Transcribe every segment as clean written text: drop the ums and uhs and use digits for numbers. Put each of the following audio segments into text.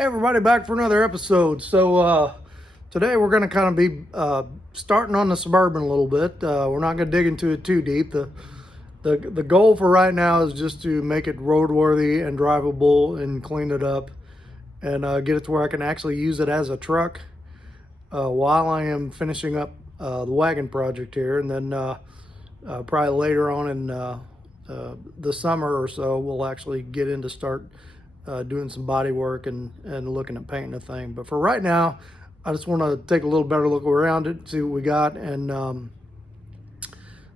Hey everybody, back for another episode. So today we're going to kind of be starting on the Suburban a little bit. We're not going to dig into it too deep. The goal for right now is just to make it roadworthy and drivable and clean it up and get it to where I can actually use it as a truck while I am finishing up the Wagon project here. And then probably later on in the summer or so, we'll actually get into start doing some body work and looking at painting the thing. But for right now, I just want to take a little better look around it, see what we got, and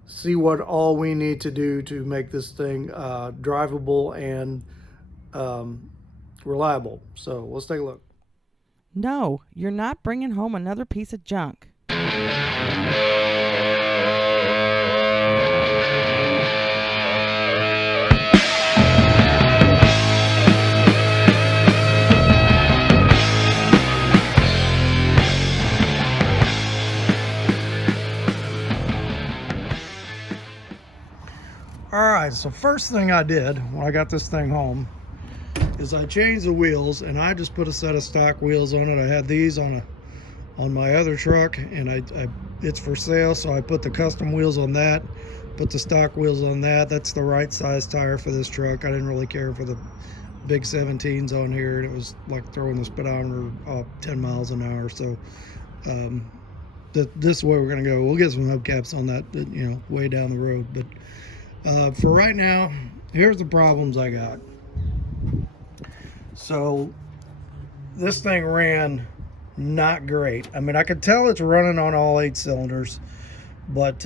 see what all we need to do to make this thing drivable and reliable. So let's take a look. No, you're not bringing home another piece of junk. Alright, so first thing I did when I got this thing home is I changed the wheels, and I just put a set of stock wheels on it. I had these on my other truck, and it's for sale, so I put the custom wheels on that, put the stock wheels on that. That's the right size tire for this truck. I didn't really care for the big 17s on here, and it was like throwing the speedometer off 10 miles an hour. So this is where we're going to go. We'll get some hubcaps on that, you know, way down the road. But for right now, here's the problems I got. So this thing ran not great. I mean, I could tell it's running on all 8 cylinders, but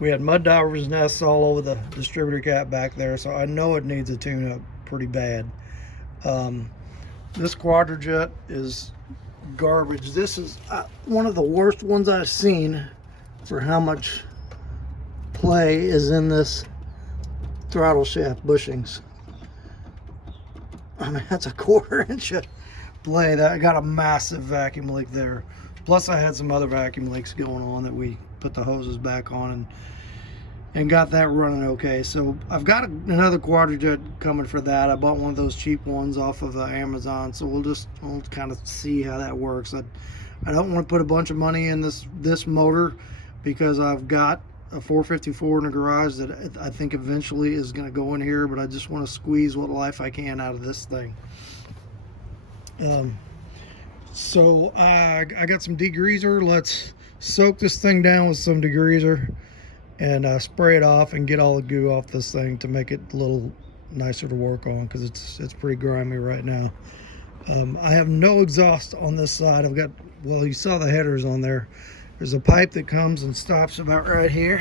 we had mud divers nests all over the distributor cap back there, so I know it needs a tune-up pretty bad. This Quadrajet is garbage. This is one of the worst ones I've seen for how much play is in this throttle shaft bushings. I mean, that's a 1/4 inch of play. That I got a massive vacuum leak there. Plus I had some other vacuum leaks going on that we put the hoses back on and got that running okay. So I've got another Quadrajet coming for that. I bought one of those cheap ones off of Amazon, so we'll kind of see how that works. I don't want to put a bunch of money in this motor because I've got a 454 in the garage that I think eventually is going to go in here, but I just want to squeeze what life I can out of this thing. So I got some degreaser. Let's soak this thing down with some degreaser and spray it off and get all the goo off this thing to make it a little nicer to work on, because it's pretty grimy right now. I have no exhaust on this side. I've got, well, you saw the headers on there. There's a pipe that comes and stops about right here.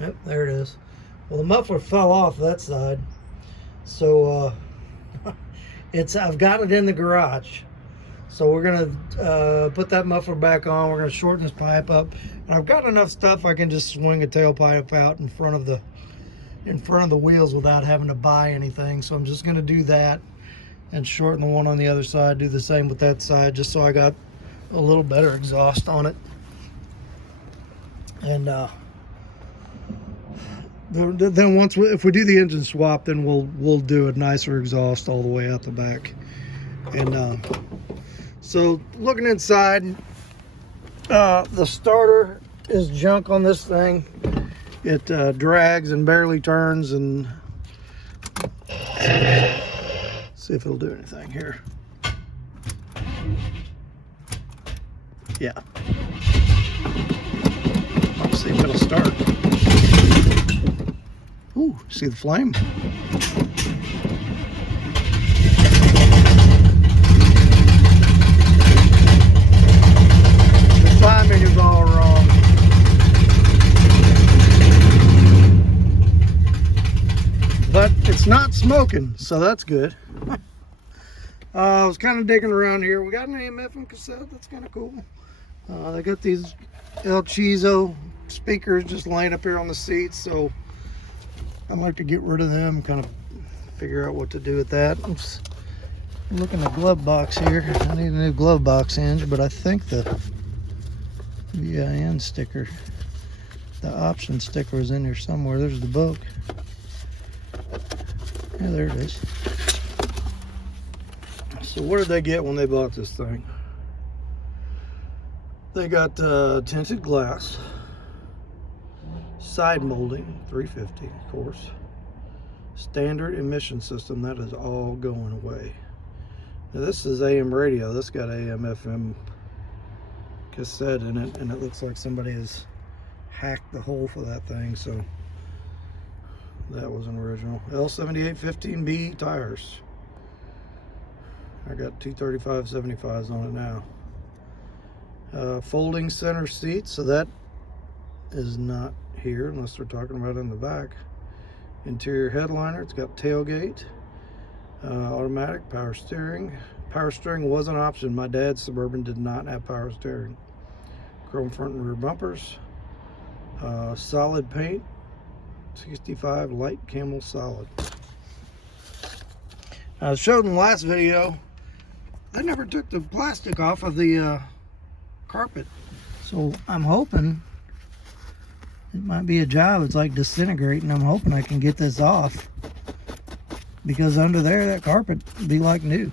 Yep, there it is. Well, the muffler fell off that side, so I've got it in the garage. So we're gonna put that muffler back on. We're gonna shorten this pipe up, and I've got enough stuff I can just swing a tailpipe out in front of the wheels without having to buy anything. So I'm just gonna do that and shorten the one on the other side, do the same with that side, just so I got a little better exhaust on it. And then if we do the engine swap, then we'll do a nicer exhaust all the way out the back. And so looking inside, the starter is junk on this thing. It drags and barely turns, and see if it'll do anything here. Yeah. Let's see if it'll start. Ooh, see the flame? The timing is all wrong. But it's not smoking, so that's good. I was kind of digging around here. We got an AM/FM cassette. That's kind of cool. They got these El Chizo speakers just laying up here on the seats, so I'd like to get rid of them, kind of figure out what to do with that. I'm looking at the glove box here. I need a new glove box hinge, but I think the VIN sticker, the option sticker is in here somewhere. There's the book. Yeah, there it is. So what did they get when they bought this thing? They got tinted glass, side molding, $350 of course, standard emission system, that is all going away. Now this is AM radio, this got AM FM cassette in it, and it looks like somebody has hacked the hole for that thing, so that wasn't original. L7815B tires. I got 235/75s on it now. Folding center seat, so that is not here unless they're talking about it in the back. Interior headliner, it's got tailgate, automatic, power steering. Power steering was an option. My dad's Suburban did not have power steering. Chrome front and rear bumpers, solid paint, 65 light camel solid. I showed in the last video, I never took the plastic off of the carpet, so I'm hoping it might be a job. It's like disintegrating. I'm hoping I can get this off, because under there that carpet would be like new.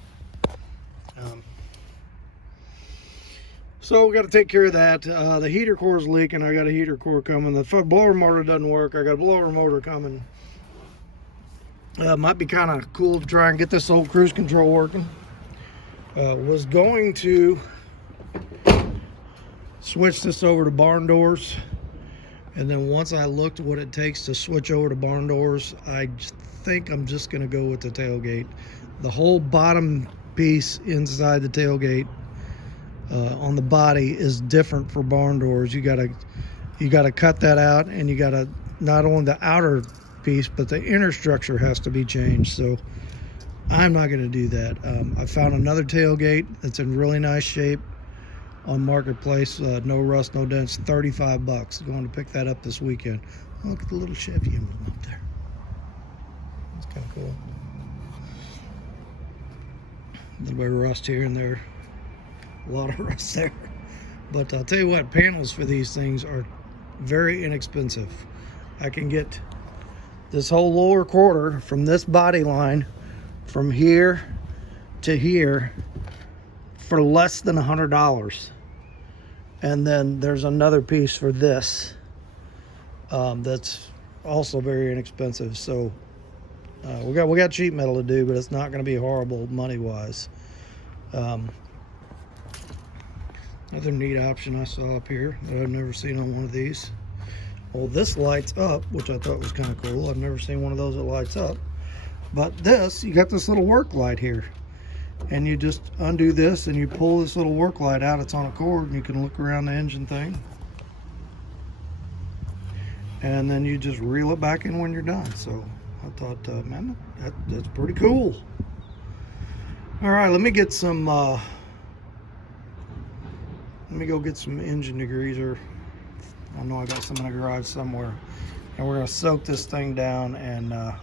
So we got to take care of that. The heater core is leaking. I got a heater core coming. The blower motor doesn't work. I got a blower motor coming. Might be kind of cool to try and get this old cruise control working. Was going to switch this over to barn doors, and then once I looked at what it takes to switch over to barn doors, I think I'm just going to go with the tailgate. The whole bottom piece inside the tailgate on the body is different for barn doors. You gotta cut that out, and you gotta, not only the outer piece but the inner structure has to be changed. So I'm not going to do that. I found another tailgate that's in really nice shape on Marketplace, no rust, no dents, $35. Going to pick that up this weekend. Look at the little Chevy emblem up there. That's kind of cool. A little bit of rust here and there, a lot of rust there. But I'll tell you what, panels for these things are very inexpensive. I can get this whole lower quarter from this body line from here to here for less than $100. And then there's another piece for this that's also very inexpensive. So we got sheet metal to do, but it's not going to be horrible money wise. Another neat option I saw up here that I've never seen on one of these. Well, this lights up, which I thought was kind of cool. I've never seen one of those that lights up. But this, you got this little work light here, and you just undo this and you pull this little work light out. It's on a cord, and you can look around the engine thing, and then you just reel it back in when you're done. So I thought, man, that's pretty cool. All right, let me get some let me go get some engine degreaser. I know I got some in the garage somewhere, and we're gonna soak this thing down, and I'm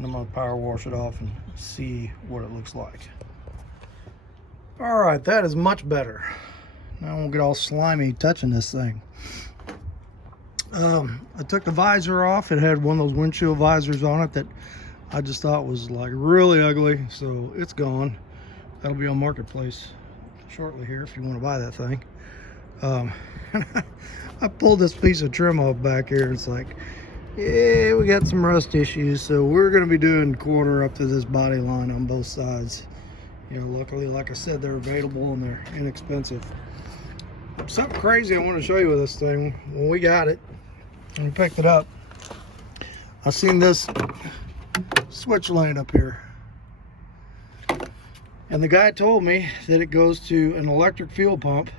gonna power wash it off and see what it looks like. All right, that is much better. Now I won't get all slimy touching this thing. I took the visor off. It had one of those windshield visors on it that I just thought was like really ugly, so it's gone. That'll be on Marketplace shortly here if you want to buy that thing. I pulled this piece of trim off back here, and it's like, yeah, we got some rust issues, so we're going to be doing quarter up to this body line on both sides. You know, luckily, like I said, they're available and they're inexpensive. Something crazy I want to show you with this thing. When we got it and we picked it up, I seen this switch laying up here, and the guy told me that it goes to an electric fuel pump.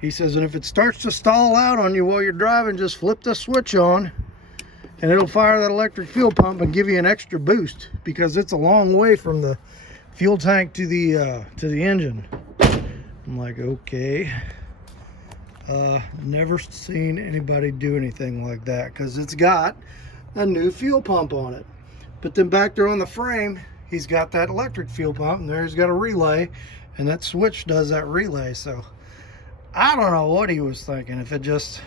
He says, and if it starts to stall out on you while you're driving, just flip the switch on and it'll fire that electric fuel pump and give you an extra boost, because it's a long way from the fuel tank to the engine. I'm like, okay. Never seen anybody do anything like that, because it's got a new fuel pump on it. But then back there on the frame, he's got that electric fuel pump, and there he's got a relay, and that switch does that relay. So I don't know what he was thinking, if it just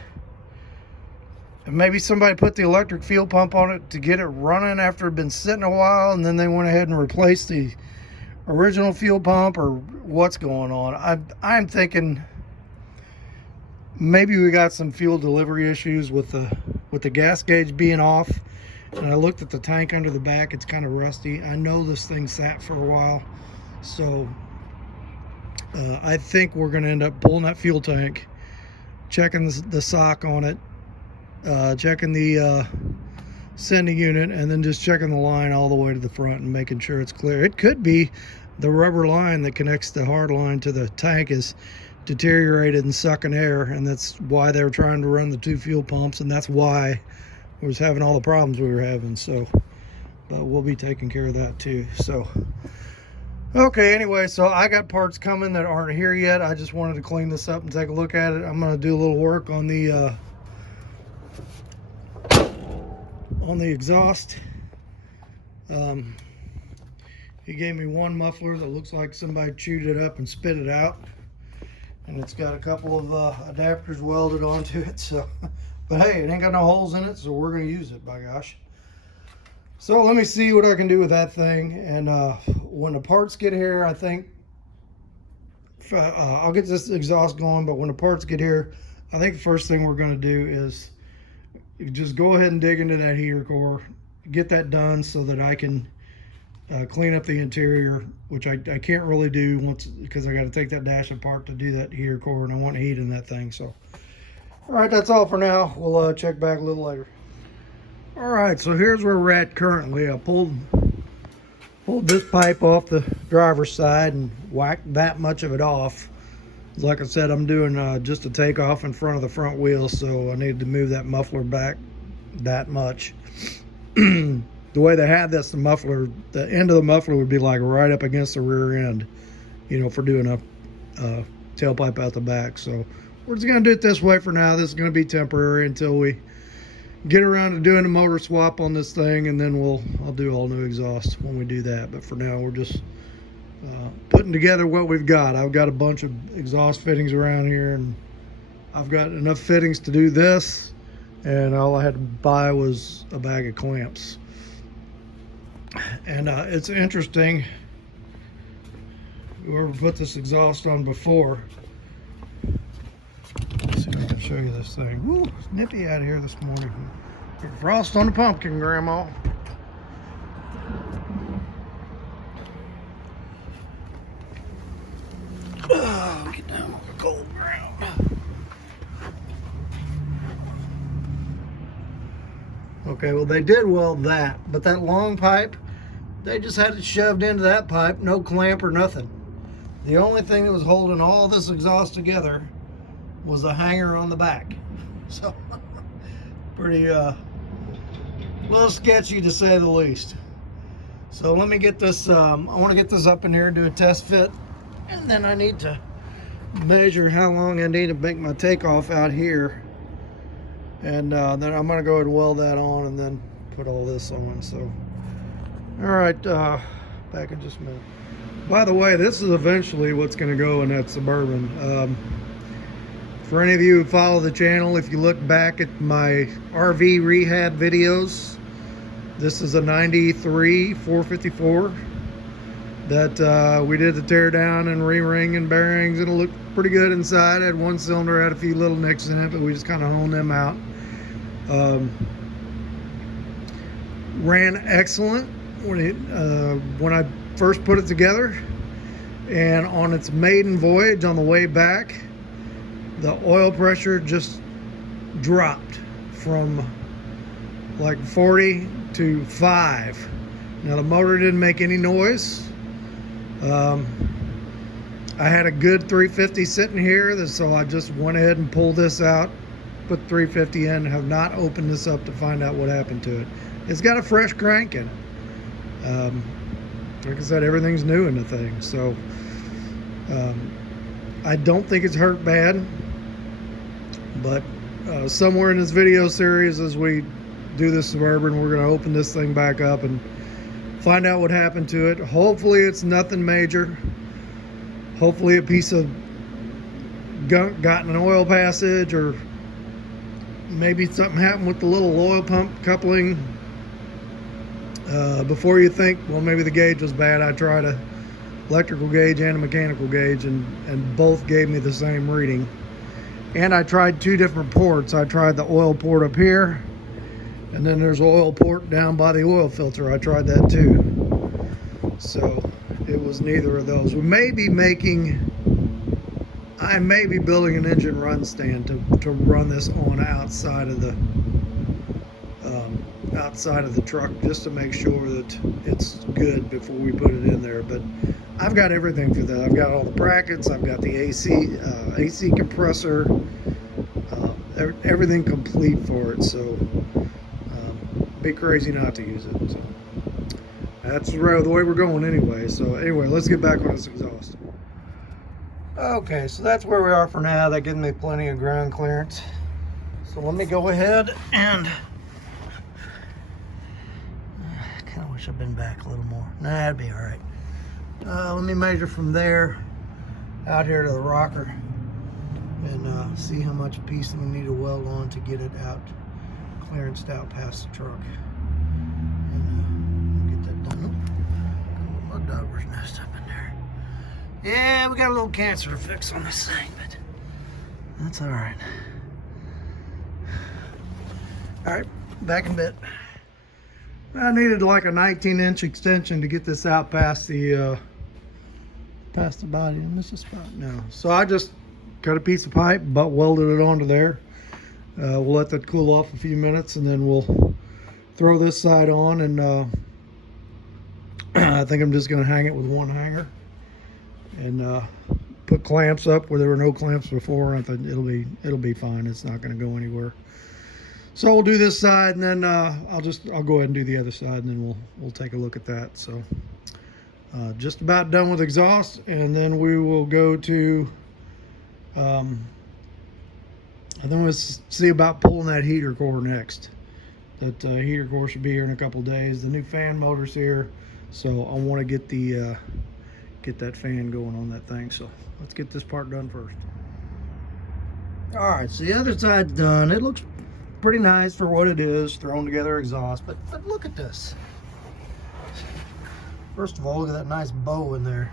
maybe somebody put the electric fuel pump on it to get it running after it had been sitting a while, and then they went ahead and replaced the original fuel pump, or what's going on. I'm thinking maybe we got some fuel delivery issues with the gas gauge being off. And I looked at the tank under the back, it's kind of rusty. I know this thing sat for a while, so I think we're going to end up pulling that fuel tank, checking the sock on it, checking the sending unit, and then just checking the line all the way to the front and making sure it's clear. It could be the rubber line that connects the hard line to the tank is deteriorated and sucking air, and that's why they were trying to run the 2 fuel pumps, and that's why we was having all the problems we were having. So, but we'll be taking care of that too. So, okay, anyway, so I got parts coming that aren't here yet. I just wanted to clean this up and take a look at it. I'm going to do a little work on the exhaust. He gave me one muffler that looks like somebody chewed it up and spit it out, and it's got a couple of adapters welded onto it. So, but hey, it ain't got no holes in it, so we're going to use it, by gosh. So let me see what I can do with that thing, and when the parts get here, I think I'll get this exhaust going. But when the parts get here, I think the first thing we're going to do is just go ahead and dig into that heater core, get that done so that I can clean up the interior, which I can't really do once, because I got to take that dash apart to do that heater core, and I want heat in that thing. So all right, that's all for now. We'll check back a little later. All right, so here's where we're at currently. I pulled this pipe off the driver's side and whacked that much of it off. Like I said, I'm doing just a takeoff in front of the front wheel, so I needed to move that muffler back that much. The way they had this, the end of the muffler would be like right up against the rear end, you know, for doing a tailpipe out the back. So we're just gonna do it this way for now. This is gonna be temporary until we get around to doing a motor swap on this thing, and then I'll do all new exhaust when we do that. But for now, we're just putting together what we've got. I've got a bunch of exhaust fittings around here, and I've got enough fittings to do this, and all I had to buy was a bag of clamps. And it's interesting, whoever put this exhaust on before, let's see if I can show you this thing. Woo, it's nippy out of here this morning. Frost on the pumpkin, Grandma. Oh, get down on the cold ground. Okay, well, they did weld that, but that long pipe, they just had it shoved into that pipe, no clamp or nothing. The only thing that was holding all this exhaust together was the hanger on the back. So, pretty, a little sketchy to say the least. So let me get this, I want to get this up in here and do a test fit, and then I need to measure how long I need to make my takeoff out here, and then I'm going to go ahead and weld that on and then put all this on. So all right, back in just a minute. By the way, this is eventually what's going to go in that Suburban. For any of you who follow the channel, if you look back at my RV rehab videos, this is a 93 454 that we did the tear down and re-ring and bearings, and it looked pretty good inside. It had one cylinder, had a few little nicks in it, but we just kind of honed them out. Ran excellent when I first put it together, and on its maiden voyage on the way back, the oil pressure just dropped from like 40 to 5. Now the motor didn't make any noise. I had a good 350 sitting here, so I just went ahead and pulled this out, put 350 in, have not opened this up to find out what happened to it. It's got a fresh crank in it. Like I said, everything's new in the thing, so I don't think it's hurt bad, but somewhere in this video series, as we do this Suburban, we're going to open this thing back up and find out what happened to it. Hopefully it's nothing major. Hopefully a piece of gunk got in an oil passage, or maybe something happened with the little oil pump coupling. Before you think, well, maybe the gauge was bad, I tried a electrical gauge and a mechanical gauge, and both gave me the same reading. And I tried 2 different ports. I tried the oil port up here, and then there's an oil port down by the oil filter. I tried that too. So it was neither of those. I may be building an engine run stand to run this on outside of the truck, just to make sure that it's good before we put it in there. But I've got everything for that. I've got all the brackets, I've got the AC compressor, everything complete for it. So be crazy not to use it. So that's the way we're going anyway. So anyway, let's get back on this exhaust. Okay, so that's where we are for now. That gives me plenty of ground clearance. So let me go ahead and I kind of wish I'd been back a little more. Nah, that'd be all right. Let me measure from there out here to the rocker and see how much piece we need to weld on to get it out, clearanced out past the truck. And get that done. Oh, my dog was nest up in there. Yeah, we got a little cancer to fix on this thing, but that's all right. All right, back in a bit. I needed like a 19-inch extension to get this out past the body. I missed a spot now. So I just cut a piece of pipe, butt welded it onto there. We'll let that cool off a few minutes, and then we'll throw this side on, and I think I'm just going to hang it with one hanger and put clamps up where there were no clamps before. I think it'll be fine. It's not going to go anywhere. So we'll do this side, and then I'll go ahead and do the other side, and then we'll take a look at that. So just about done with exhaust, and then we will go to and then we'll see about pulling that heater core next. That heater core should be here in a couple days. The new fan motor's here, so I want to get that fan going on that thing. So let's get this part done first. All right, so the other side's done. It looks pretty nice for what it is, thrown together exhaust, but look at this. First of all, look at that nice bow in there.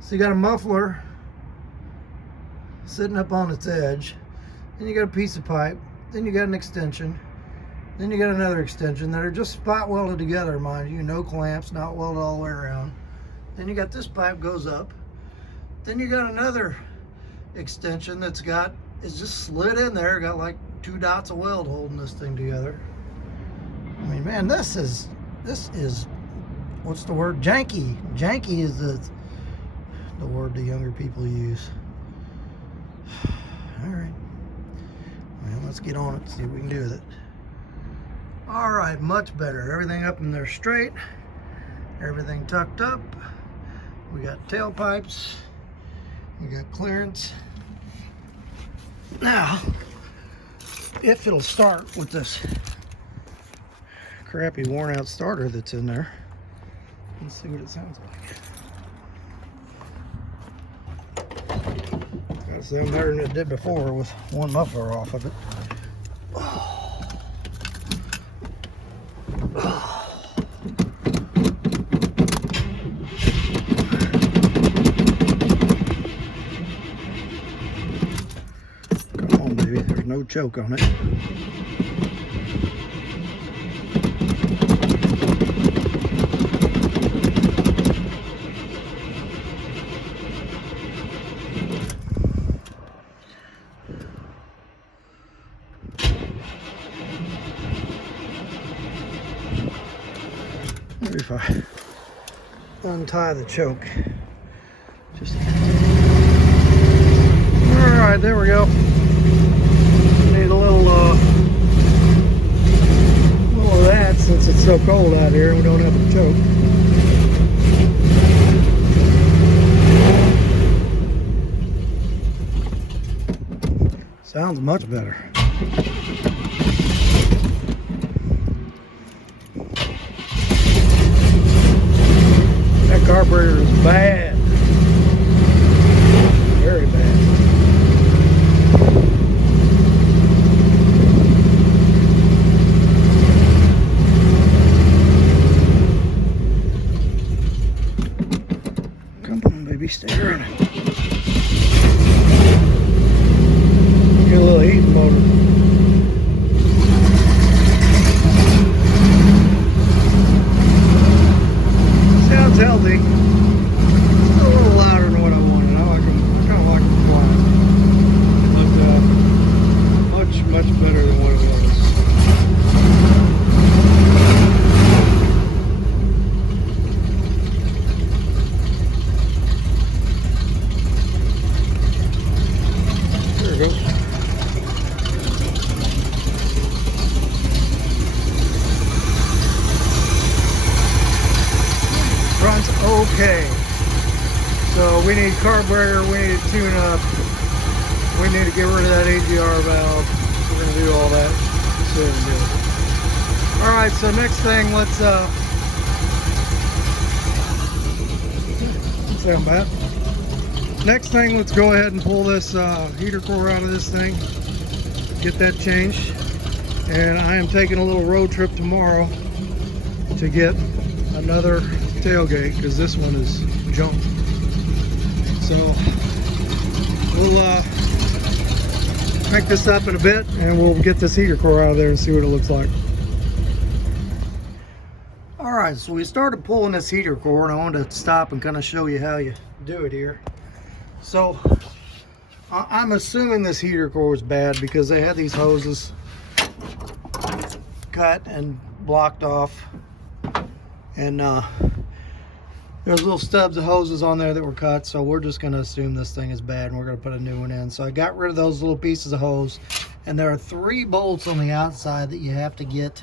So you got a muffler sitting up on its edge, then you got a piece of pipe, then you got an extension, then you got another extension that are just spot welded together, mind you, no clamps, not welded all the way around. Then you got this pipe goes up, then you got another extension that's is just slid in there, got like 2 dots of weld holding this thing together. I mean, man, this is what's the word? Janky. Janky is the word the younger people use. All right. Well, let's get on it, see what we can do with it. All right, much better. Everything up in there straight. Everything tucked up. We got tailpipes. We got clearance. Now, if it'll start with this crappy worn out starter that's in there, let's see what it sounds like. Gotta sound better than it did before with one muffler off of it. Come on, baby, there's no choke on it. Maybe if I untie the choke. All right, there we go. Need a little of that since it's so cold out here and we don't have a choke. Sounds much better. That carburetor is bad. Very bad. healthy. It's a little louder than what I wanted. I kind of like it quiet, but much better than what it was. There we go. Runs okay. So we need carburetor, we need to tune up, we need to get rid of that EGR valve. We're going to do all that soon. Alright, so next thing, let's sound bad. Next thing, let's go ahead and pull this heater core out of this thing, get that changed. And I am taking a little road trip tomorrow to get another tailgate because this one is junk. So we'll crank this up in a bit and we'll get this heater core out of there and see what it looks like. Alright, so we started pulling this heater core and I wanted to stop and kind of show you how you do it here. So I'm assuming this heater core is bad because they had these hoses cut and blocked off, and there's little stubs of hoses on there that were cut, so we're just going to assume this thing is bad and we're going to put a new one in. So I got rid of those little pieces of hose, and there are 3 bolts on the outside that you have to get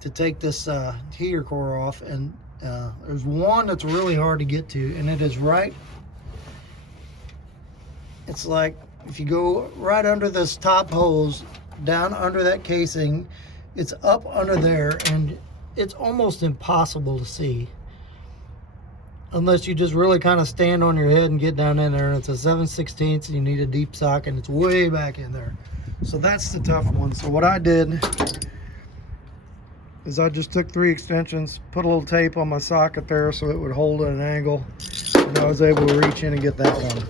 to take this heater core off, and there's one that's really hard to get to, and it is right, it's like if you go right under this top hose, down under that casing, it's up under there, and it's almost impossible to see unless you just really kind of stand on your head and get down in there. And it's a 7/16 and you need a deep socket, and it's way back in there. So that's the tough one. So what I did is I just took 3 extensions, put a little tape on my socket there so it would hold at an angle, and I was able to reach in and get that one.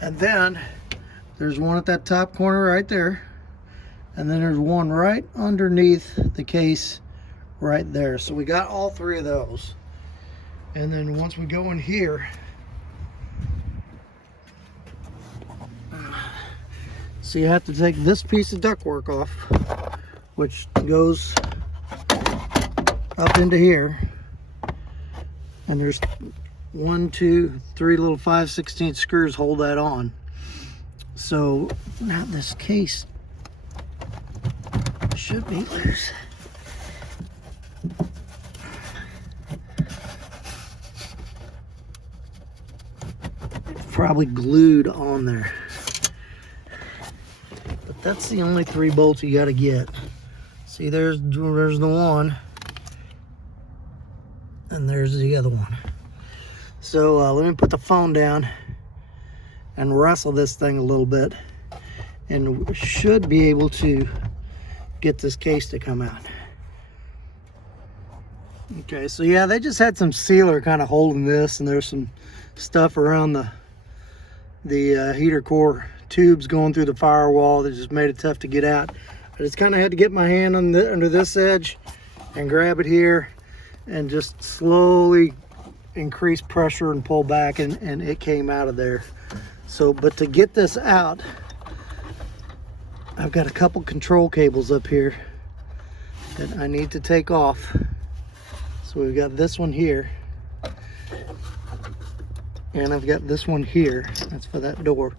And then there's one at that top corner right there, and then there's one right underneath the case right there. So we got all 3 of those. And then once we go in here, so you have to take this piece of ductwork off, which goes up into here, and there's 1, 2, 3 little 5/16 screws hold that on. So now this case should be loose. It's probably glued on there, but that's the only 3 bolts you got to get. See, there's the one, and there's the other one. So let me put the phone down and wrestle this thing a little bit, and we should be able to get this case to come out. Okay, so yeah, they just had some sealer kind of holding this, and there's some stuff around the heater core tubes going through the firewall that just made it tough to get out. I just kind of had to get my hand on under this edge and grab it here and just slowly increase pressure and pull back, and it came out of there. So, but to get this out, I've got a couple control cables up here that I need to take off. So we've got this one here, and I've got this one here. That's for that door.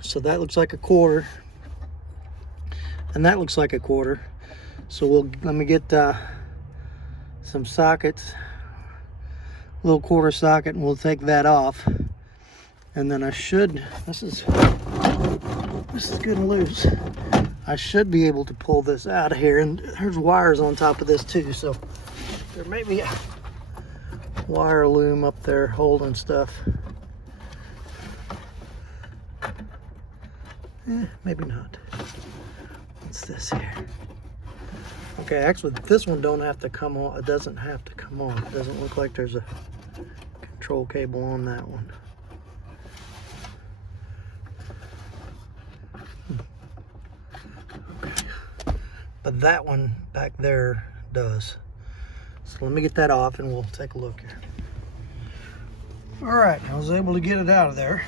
So that looks like a 1/4, and that looks like a 1/4. So let me get some sockets, little 1/4 socket, and we'll take that off. And then I should, this is good and loose. I should be able to pull this out of here, and there's wires on top of this too, so there may be a wire loom up there holding stuff. Maybe not. What's this here? Okay, actually this one don't have to come on. It doesn't have to come on. It doesn't look like there's a control cable on that one. Okay. But that one back there does. So let me get that off and we'll take a look here. All right, I was able to get it out of there.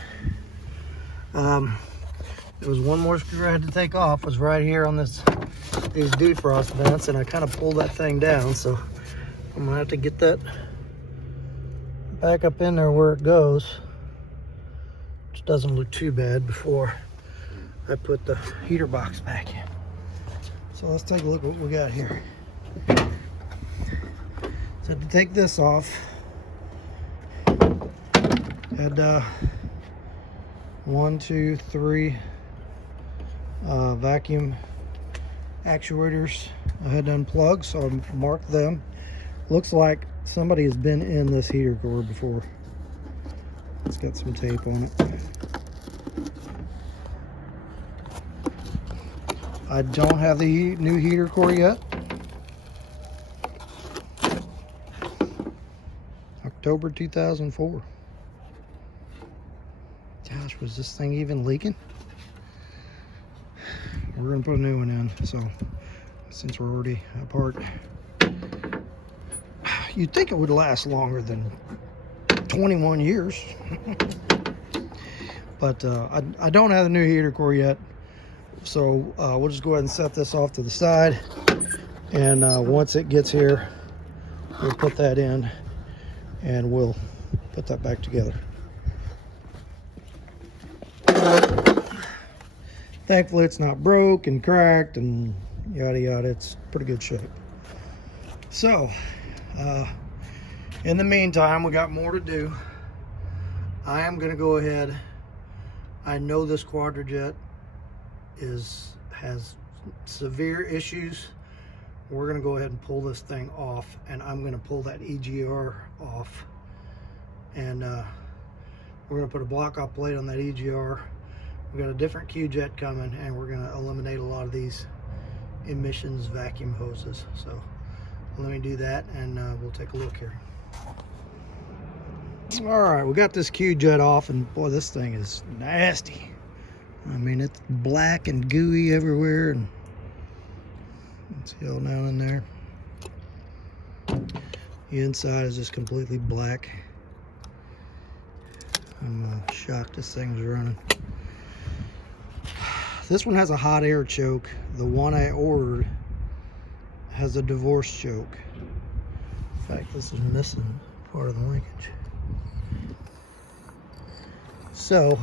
There was one more screw I had to take off, was right here on these defrost vents, and I kind of pulled that thing down, so I'm gonna have to get that back up in there where it goes, which doesn't look too bad, before I put the heater box back in. So let's take a look at what we got here. So to take this off, had 1, 2, 3 vacuum actuators I had to unplug, so I marked them. Looks like somebody has been in this heater core before. It's got some tape on it. I don't have the new heater core yet. October 2004. Gosh, was this thing even leaking? We're gonna put a new one in, so since we're already apart. You'd think it would last longer than 21 years. But I don't have the new heater core yet, so we'll just go ahead and set this off to the side, and once it gets here, we'll put that in and we'll put that back together. Thankfully it's not broke and cracked and yada yada. It's pretty good shape. So in the meantime, we got more to do. I am going to go ahead. I know this Quadrajet has severe issues. We're going to go ahead and pull this thing off, and I'm going to pull that EGR off, and we're going to put a block off plate on that EGR. We've got a different Q-jet coming, and we're going to eliminate a lot of these emissions vacuum hoses. So let me do that, and we'll take a look here. All right, we got this Q-jet off, and boy, this thing is nasty. I mean, it's black and gooey everywhere, and see all down in there. The inside is just completely black. I'm shocked this thing's running. This one has a hot air choke. The one I ordered has a divorce choke. In fact, this is missing part of the linkage. So,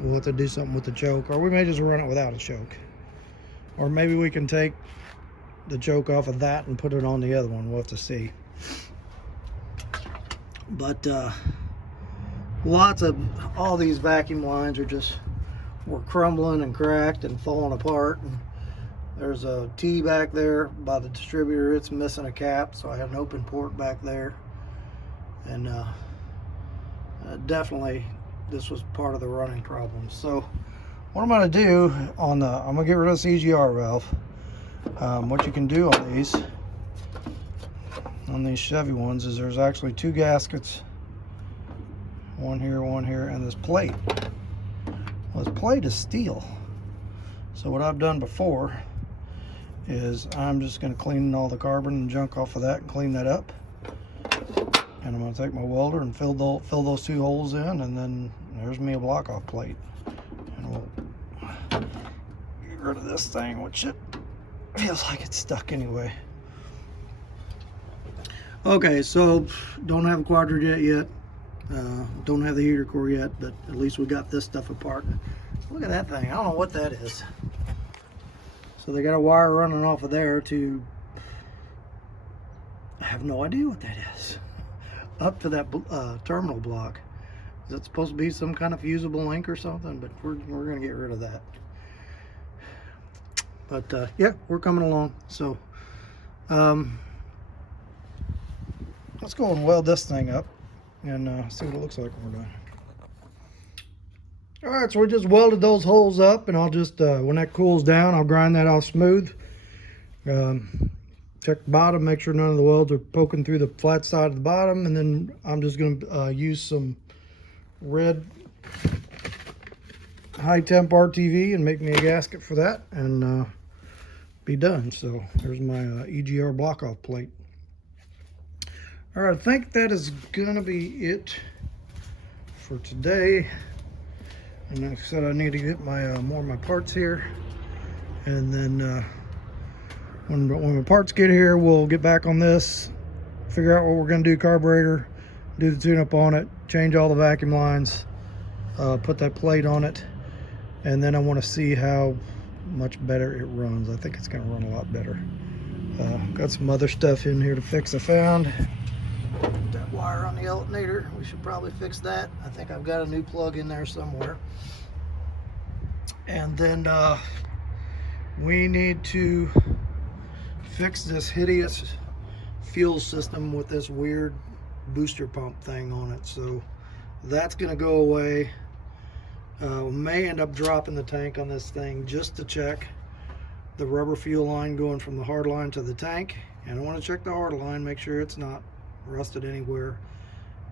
we'll have to do something with the choke, or we may just run it without a choke. Or maybe we can take the choke off of that and put it on the other one. We'll have to see. But all these vacuum lines were crumbling and cracked and falling apart. And there's a T back there by the distributor. It's missing a cap, so I had an open port back there. And definitely this was part of the running problem. So what I'm going to do I'm going to get rid of this EGR valve. What you can do on these Chevy ones is there's actually 2 gaskets, one here, and this plate. Well, this plate is steel. So what I've done before is I'm just going to clean all the carbon and junk off of that and clean that up. And I'm going to take my welder and fill those 2 holes in, and then there's me a block off plate. And we'll get rid of this thing, which it feels like it's stuck anyway. Okay, so don't have a Quadrajet yet. Don't have the heater core yet, but at least we got this stuff apart. Look at that thing. I don't know what that is. So they got a wire running off of there to, I have no idea what that is, up to that terminal block. Is that supposed to be some kind of fusible link or something? But we're going to get rid of that. But yeah, we're coming along. So let's go and weld this thing up and see what it looks like when we're done. All right, so we just welded those holes up, and I'll just when that cools down, I'll grind that off smooth. Check the bottom, make sure none of the welds are poking through the flat side of the bottom, and then I'm just going to use some red high temp RTV and make me a gasket for that, and be done. So there's my EGR block off plate. All right, I think that is gonna be it for today. And like I said, I need to get my more of my parts here, and then when my parts get here, we'll get back on this, figure out what we're gonna do carburetor, do the tune-up on it, change all the vacuum lines, put that plate on it, and then I want to see how much better it runs. I think it's gonna run a lot better. Got some other stuff in here to fix. I found that wire on the alternator. We should probably fix that. I think I've got a new plug in there somewhere. And then we need to fix this hideous fuel system with this weird booster pump thing on it. So that's gonna go away. We may end up dropping the tank on this thing just to check the rubber fuel line going from the hard line to the tank. And I want to check the hard line, make sure it's not rusted anywhere,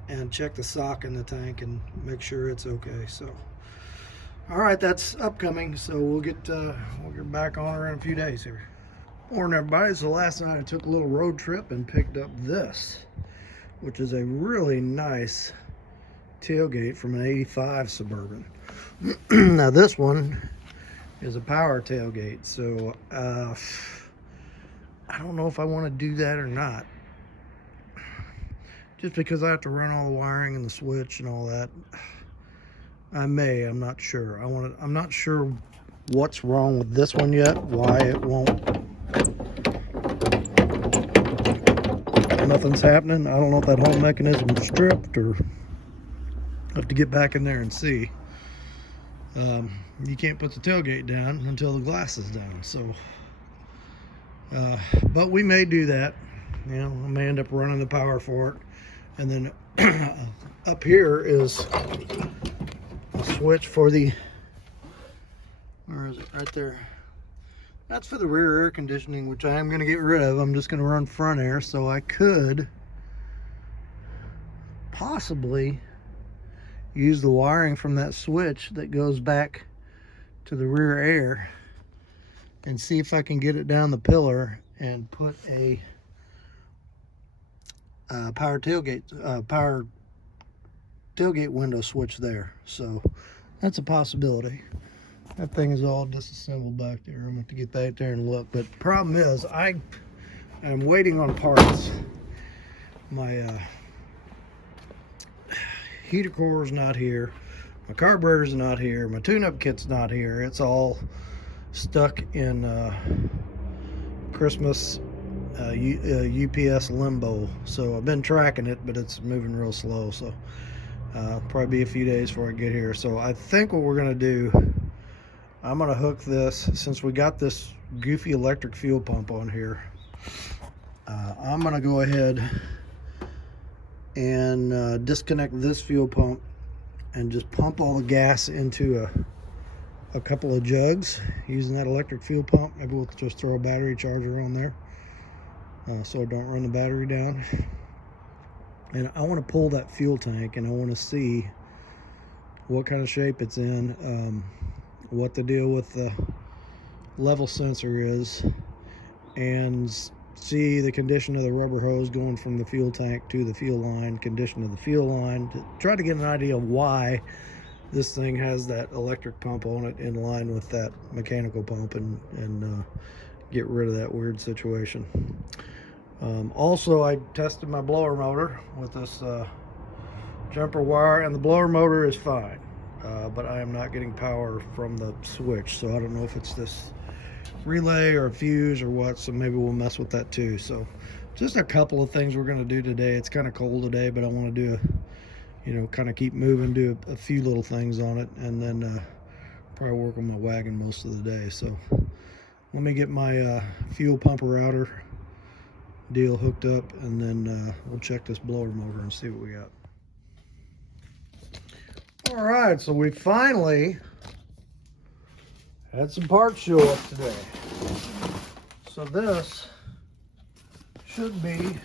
and check the sock in the tank and make sure it's okay. So all right, that's upcoming, so we'll get back on her in a few days here. Morning everybody. So last night I took a little road trip and picked up this, which is a really nice tailgate from an 85 Suburban. Now this one is a power tailgate, so I don't know if I want to do that or not, just because I have to run all the wiring and the switch and all that. I'm not sure. I'm not sure what's wrong with this one yet, why it won't. Nothing's happening. I don't know if that whole mechanism is stripped, or I have to get back in there and see. You can't put the tailgate down until the glass is down, so but we may do that. You know, I may end up running the power for it. And then up here is a switch for the, where is it? Right there. That's for the rear air conditioning, which I am going to get rid of. I'm just going to run front air, so I could possibly use the wiring from that switch that goes back to the rear air and see if I can get it down the pillar and put a power tailgate window switch there. So that's a possibility. That thing is all disassembled back there. I'm going to have to get back there and look. But the problem is I am waiting on parts. My heater core is not here. My carburetor is not here. My tune-up kit's not here. It's all stuck in Christmas UPS limbo. So I've been tracking it, but it's moving real slow. So probably be a few days before I get here. So I think what we're going to do, I'm going to hook this, since we got this goofy electric fuel pump on here, I'm going to go ahead and disconnect this fuel pump and just pump all the gas into a couple of jugs using that electric fuel pump. Maybe we'll just throw a battery charger on there so I don't run the battery down. And I want to pull that fuel tank, and I want to see what kind of shape it's in, what the deal with the level sensor is, and see the condition of the rubber hose going from the fuel tank to the fuel line, condition of the fuel line, to try to get an idea of why this thing has that electric pump on it in line with that mechanical pump, and get rid of that weird situation. Also, I tested my blower motor with this jumper wire, and the blower motor is fine, but I am not getting power from the switch, so I don't know if it's this relay or a fuse or what, so maybe we'll mess with that too. So just a couple of things we're going to do today. It's kind of cold today, but I want to do kind of keep moving, do a few little things on it, and then probably work on my wagon most of the day. So let me get my fuel pumper router deal hooked up, and then we'll check this blower motor and see what we got. All right, so we finally had some parts show up today. So this should be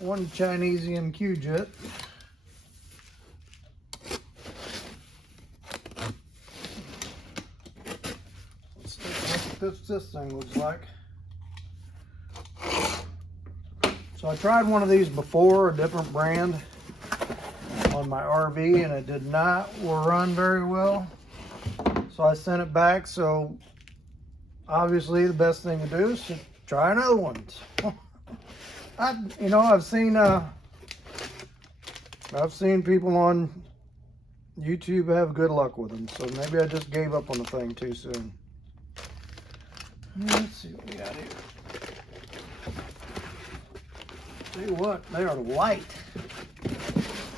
one Chinesian Q-jet. Let's this thing looks like. So I tried one of these before, a different brand, on my RV, and it did not run very well. So I sent it back. So obviously the best thing to do is to try another one. I've seen people on YouTube have good luck with them, so maybe I just gave up on the thing too soon. Let's see what we got here. Tell you what, they are light.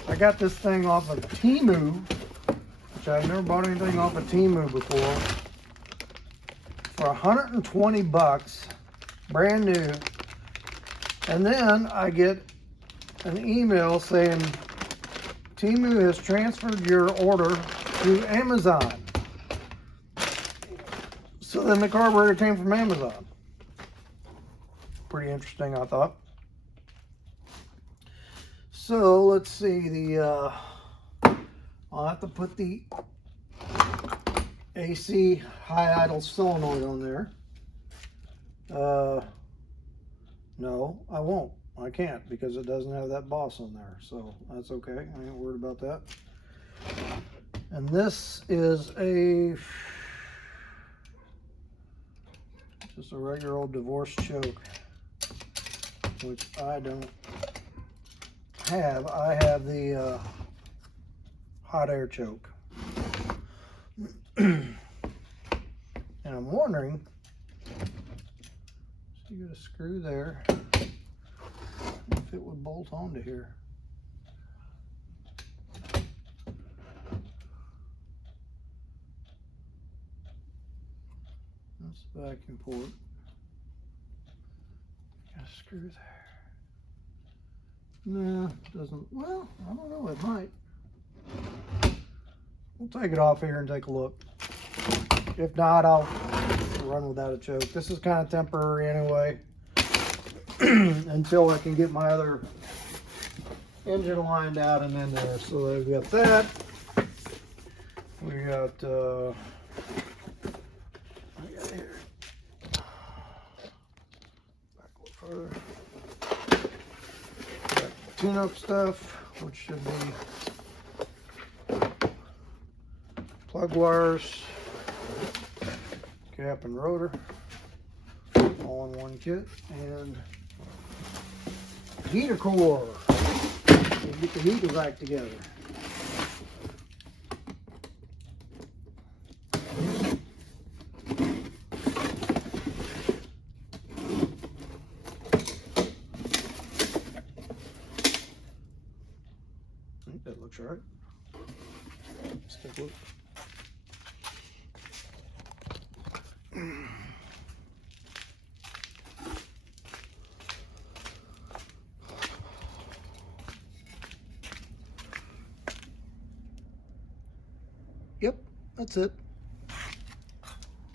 I got this thing off of Temu, which I've never bought anything off of Temu before, for 120 bucks, brand new. And then I get an email saying Temu has transferred your order to Amazon. So then the carburetor came from Amazon. Pretty interesting, I thought. So let's see, I'll have to put the AC high idle solenoid on there. No, I won't. I can't, because it doesn't have that boss on there. So that's okay. I ain't worried about that. And this is just a regular old divorce choke, which I don't have. I have the hot air choke. And I'm wondering, so you got a screw there, if it would bolt onto here. That's the vacuum port. Got a screw there. No, it doesn't. Well, I don't know, it might. We'll take it off here and take a look. If not, I'll run without a choke. This is kind of temporary anyway, until I can get my other engine lined out and in there. So we got that. We got I got here. Back a little further. Got tune-up stuff, which should be plug wires, cap and rotor, all in one kit, and heater core. We'll get the heater back together. I think that looks right. Let's take a look. Yep, that's it.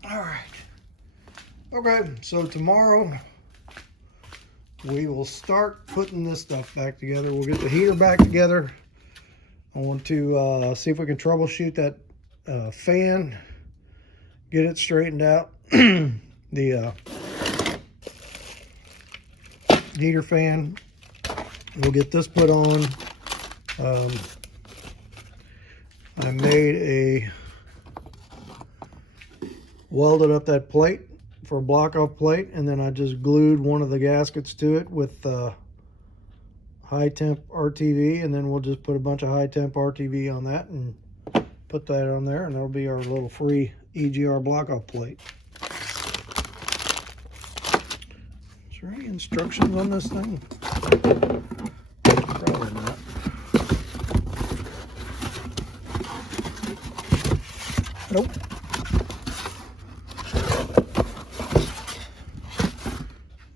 All right. Okay, so tomorrow we will start putting this stuff back together. We'll get the heater back together. I want to see if we can troubleshoot that fan, get it straightened out. The heater fan, we'll get this put on. I welded up that plate for a block off plate, and then I just glued one of the gaskets to it with high temp RTV, and then we'll just put a bunch of high temp RTV on that and put that on there, and that'll be our little free EGR block off plate. Is there any instructions on this thing? Probably not. Nope.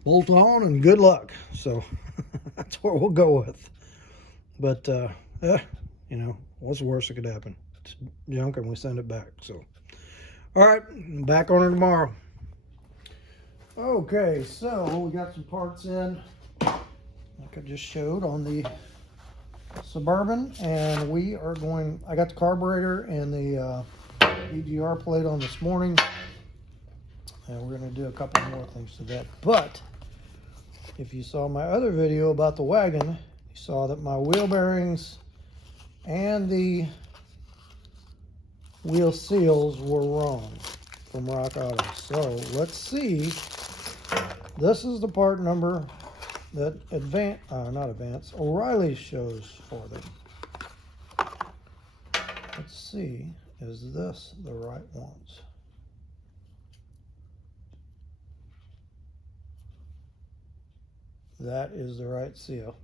Bolt on and good luck. So that's what we'll go with. But you know, what's the worst that could happen? It's junk and we send it back. So all right, back on it tomorrow. Okay, so we got some parts in like I just showed on the Suburban, and we are going, I got the carburetor and the EGR plate on this morning. and we're going to do a couple more things to that. But if you saw my other video about the Wagon, you saw that my wheel bearings and the wheel seals were wrong from Rock Auto. So let's see. This is the part number that O'Reilly shows for them. Let's see, is this the right ones? That is the right seal.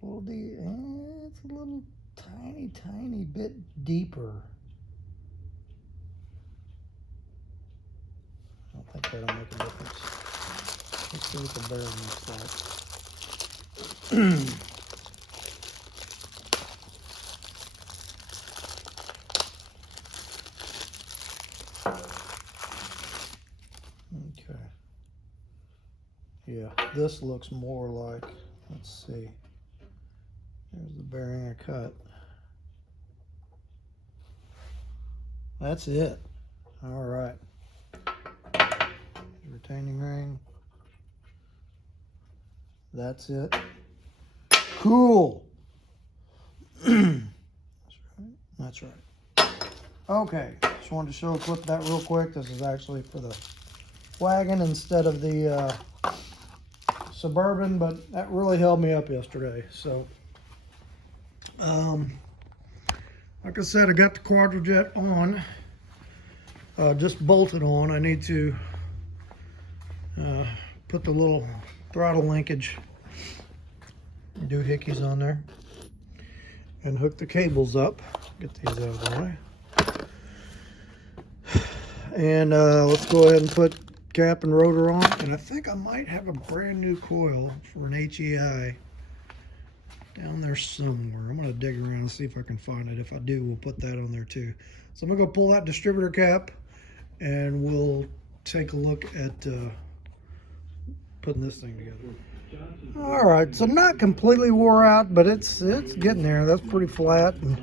Well, it's a little tiny bit deeper. I don't think that'll make a difference. Let's see what the bearing looks like. Okay. Yeah, this looks more like, let's see. There's the bearing I cut. That's it. All right. Retaining ring. That's it. Cool. That's right. Okay, just wanted to show a clip of that real quick. This is actually for the Wagon instead of the Suburban, but that really held me up yesterday. So, like I said, I got the Quadrajet on, just bolted on. I need to put the little throttle linkage doohickeys on there and hook the cables up. Get these out of the way. And let's go ahead and put cap and rotor on. And I think I might have a brand new coil for an HEI down there somewhere. I'm going to dig around and see if I can find it. If I do, we'll put that on there too. So I'm going to go pull that distributor cap and we'll take a look at putting this thing together. All right, so not completely wore out, but it's getting there. That's pretty flat. And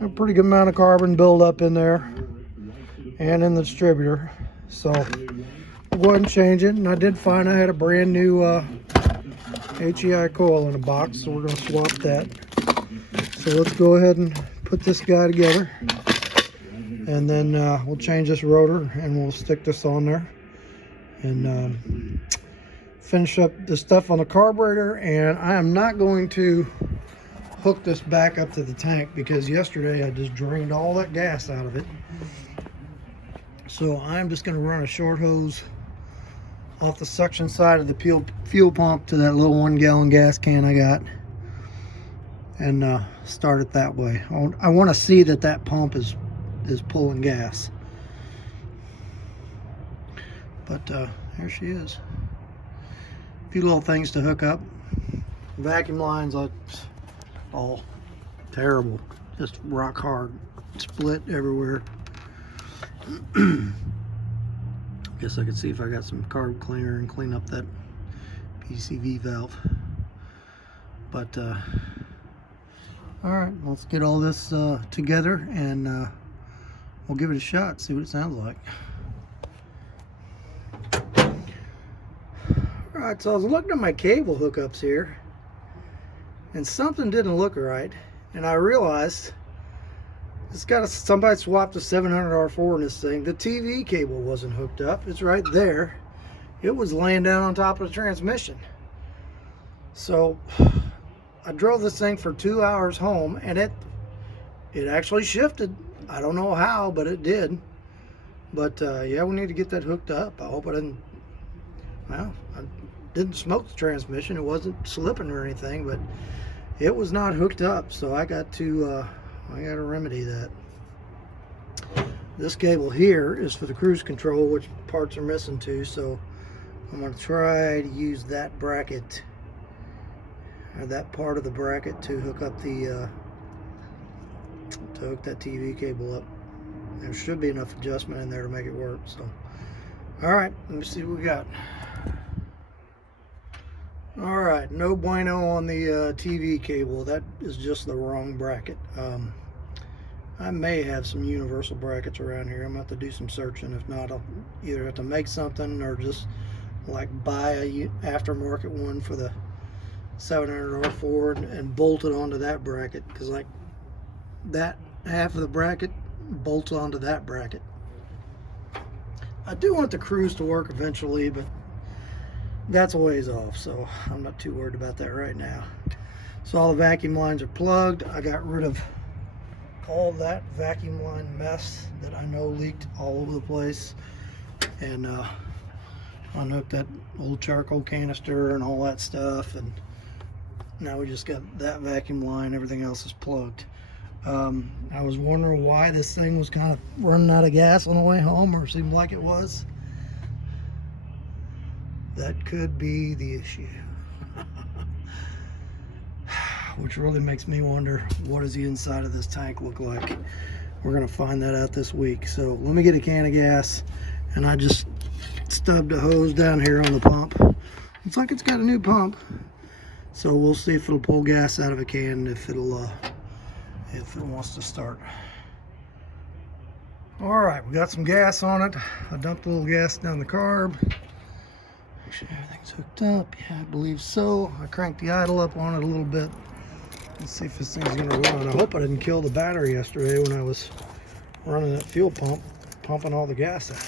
a pretty good amount of carbon buildup in there and in the distributor. So we'll go ahead and change it. And I did find I had a brand new HEI coil in a box, so we're going to swap that. So let's go ahead and put this guy together. And then we'll change this rotor and we'll stick this on there. And finish up the stuff on the carburetor. And I am not going to hook this back up to the tank because yesterday I just drained all that gas out of it. So I'm just going to run a short hose off the suction side of the fuel pump to that little 1 gallon gas can I got and start it that way. I want to see that that pump is pulling gas. But here she is. A few little things to hook up. Vacuum lines are all terrible, just rock hard, split everywhere. Guess I could see if I got some carb cleaner and clean up that PCV valve. But all right, let's get all this together and we'll give it a shot, see what it sounds like. All right, so I was looking at my cable hookups here and something didn't look right, and I realized it's got somebody swapped a 700R4 in this thing. The TV cable wasn't hooked up. It's right there. It was laying down on top of the transmission. So I drove this thing for 2 hours home and it actually shifted. I don't know how, but it did. But yeah, we need to get that hooked up. I hope I didn't smoke the transmission. It wasn't slipping or anything, but it was not hooked up. So I got to remedy that. This cable here is for the cruise control, which parts are missing too. So I'm going to try to use that bracket, or that part of the bracket, to hook up the to hook that TV cable up. There should be enough adjustment in there to make it work. So, all right, let me see what we got. All right, no bueno on the TV cable. That is just the wrong bracket. I may have some universal brackets around here. I'm gonna have to do some searching. If not, I'll either have to make something or just like buy a aftermarket one for the 700 R4 and bolt it onto that bracket, because like that half of the bracket bolts onto that bracket. I do want the cruise to work eventually, but that's a ways off, so I'm not too worried about that right now. So all the vacuum lines are plugged. I got rid of all that vacuum line mess that I know leaked all over the place, and unhooked that old charcoal canister and all that stuff, and now we just got that vacuum line. Everything else is plugged. I was wondering why this thing was kind of running out of gas on the way home, or seemed like it was. That could be the issue. Which really makes me wonder, what does the inside of this tank look like? We're gonna find that out this week. So let me get a can of gas, and I just stubbed a hose down here on the pump. Looks like it's got a new pump, so we'll see if it'll pull gas out of a can, if it wants to start. All right, we got some gas on it. I dumped a little gas down the carb. Make sure everything's hooked up. Yeah, I believe so. I cranked the idle up on it a little bit. Let's see if this thing's gonna run. I hope I didn't kill the battery yesterday when I was running that fuel pump, pumping all the gas out.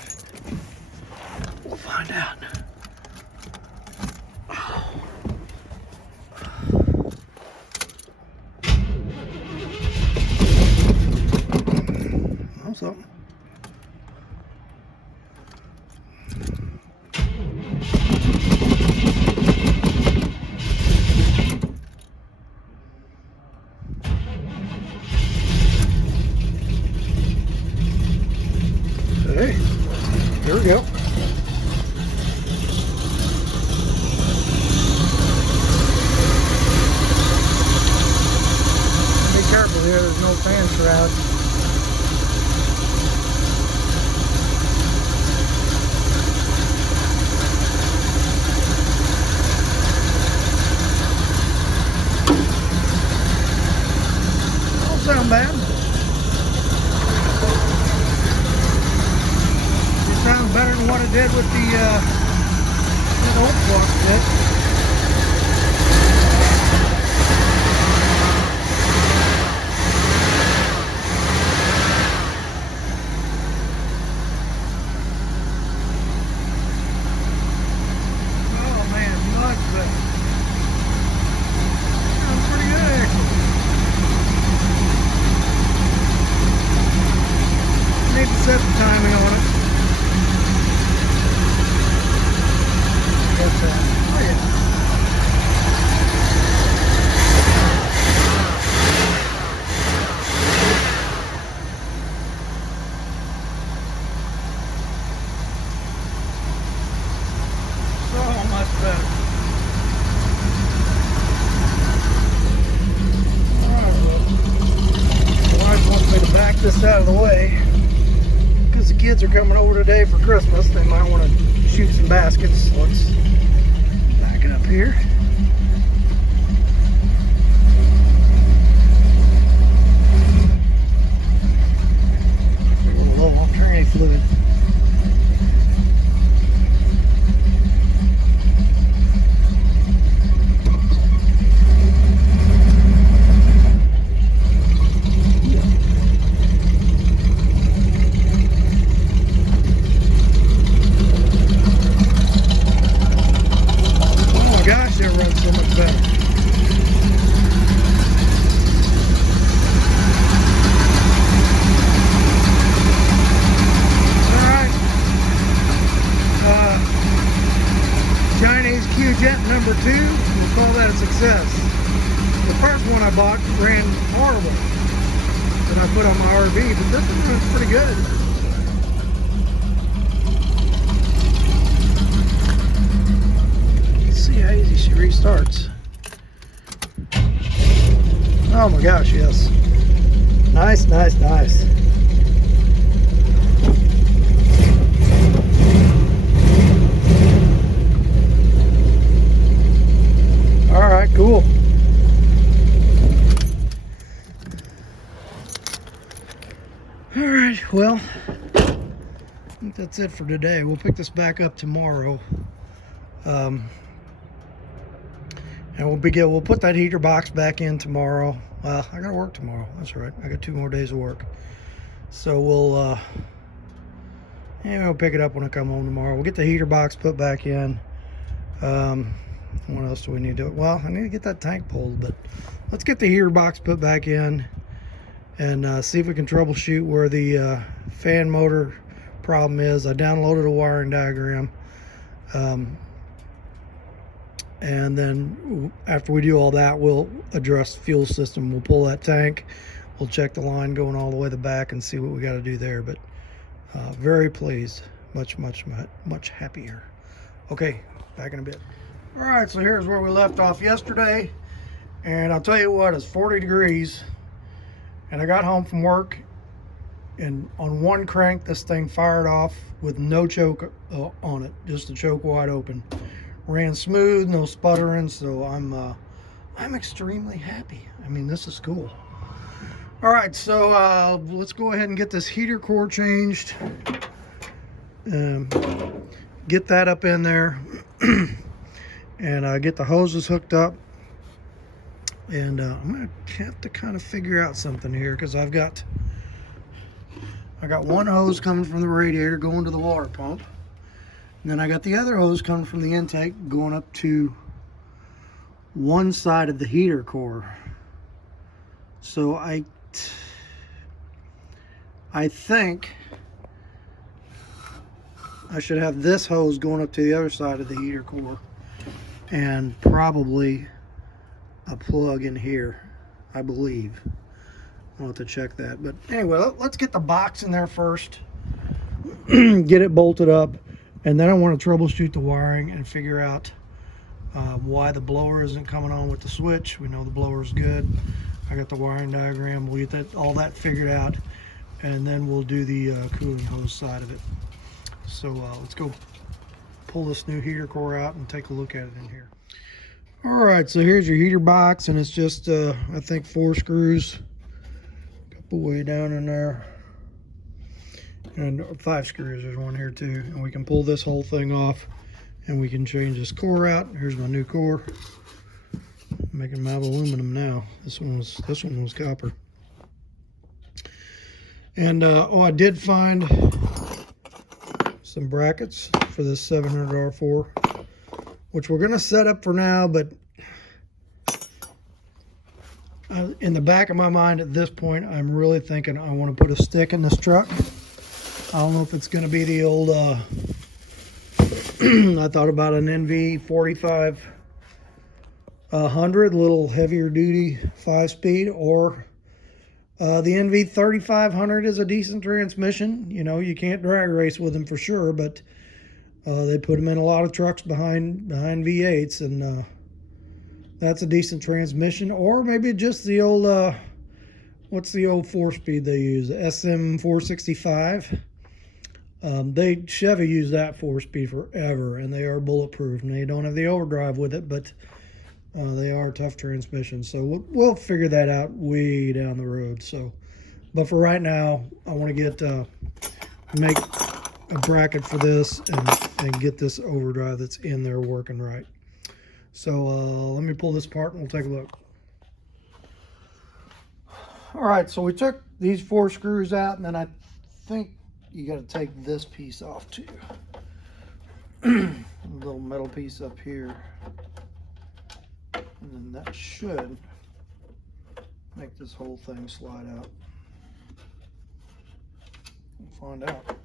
We'll find out. Oh, something. Hey, here we go. Be careful here, there's no fan shroud. Don't sound bad. Sounds better than what it did with the old flux bit. Oh man, much better. Sounds pretty good actually. Need to set the timing on it. Oh yeah. So much better. Alright, well, the wife wants me to back this out of the way because the kids are coming over today for Christmas. They might want to shoot some baskets. So let's back it up here. A little low on tranny fluid. So much better. Alright. Chinese Q-Jet number 2. We'll call that a success. The first one I bought ran horrible that I put on my RV, but this one runs pretty good. How easy she restarts. Oh my gosh, yes. Nice, nice, nice. All right, cool. right, well, I think that's it for today. We'll pick this back up tomorrow. And we'll put that heater box back in tomorrow. Well, I gotta work tomorrow. That's right. I got 2 more days of work. So we'll pick it up when I come home tomorrow. We'll get the heater box put back in. What else do we need to do? Well, I need to get that tank pulled, but let's get the heater box put back in and see if we can troubleshoot where the fan motor problem is. I downloaded a wiring diagram. And then after we do all that, we'll address the fuel system. We'll pull that tank. We'll check the line going all the way to the back and see what we got to do there. But very pleased. Much happier. Okay, back in a bit. All right, so here's where we left off yesterday. And I'll tell you what, it's 40 degrees. And I got home from work. And on one crank, this thing fired off with no choke on it. Just the choke wide open. Ran smooth, no sputtering, so I'm extremely happy. I mean, this is cool. All right, so let's go ahead and get this heater core changed. Get that up in there, and get the hoses hooked up. And I'm gonna have to kind of figure out something here because I got one hose coming from the radiator going to the water pump. And then I got the other hose coming from the intake going up to one side of the heater core. So I think I should have this hose going up to the other side of the heater core and probably a plug in here, I believe. I'll have to check that. But anyway, let's get the box in there first. Get it bolted up. And then I want to troubleshoot the wiring and figure out why the blower isn't coming on with the switch. We know the blower is good. I got the wiring diagram. We'll get all that figured out, and then we'll do the cooling hose side of it. So let's go pull this new heater core out and take a look at it in here. All right, so here's your heater box, and it's just I think 4 screws, a couple way down in there. And 5 screws, there's one here too, and we can pull this whole thing off and we can change this core out. Here's my new core. I'm making them out of aluminum now. This one was copper. And I did find some brackets for this 700 R4, which we're gonna set up for now, but in the back of my mind at this point, I'm really thinking I want to put a stick in this truck. I don't know if it's going to be the old, I thought about an NV 4500, little heavier duty 5-speed, or the NV 3500 is a decent transmission. You know, you can't drag race with them for sure, but they put them in a lot of trucks behind V8s, and that's a decent transmission. Or maybe just the old, what's the old 4-speed they use? SM 465. Chevy used that 4-speed forever, and they are bulletproof, and they don't have the overdrive with it, but they are tough transmissions. So we'll figure that out way down the road. So, but for right now, I want to make a bracket for this and get this overdrive that's in there working right. So let me pull this apart and we'll take a look. All right, so we took these 4 screws out, and then I think you got to take this piece off too. A little metal piece up here, and then that should make this whole thing slide out. We'll find out.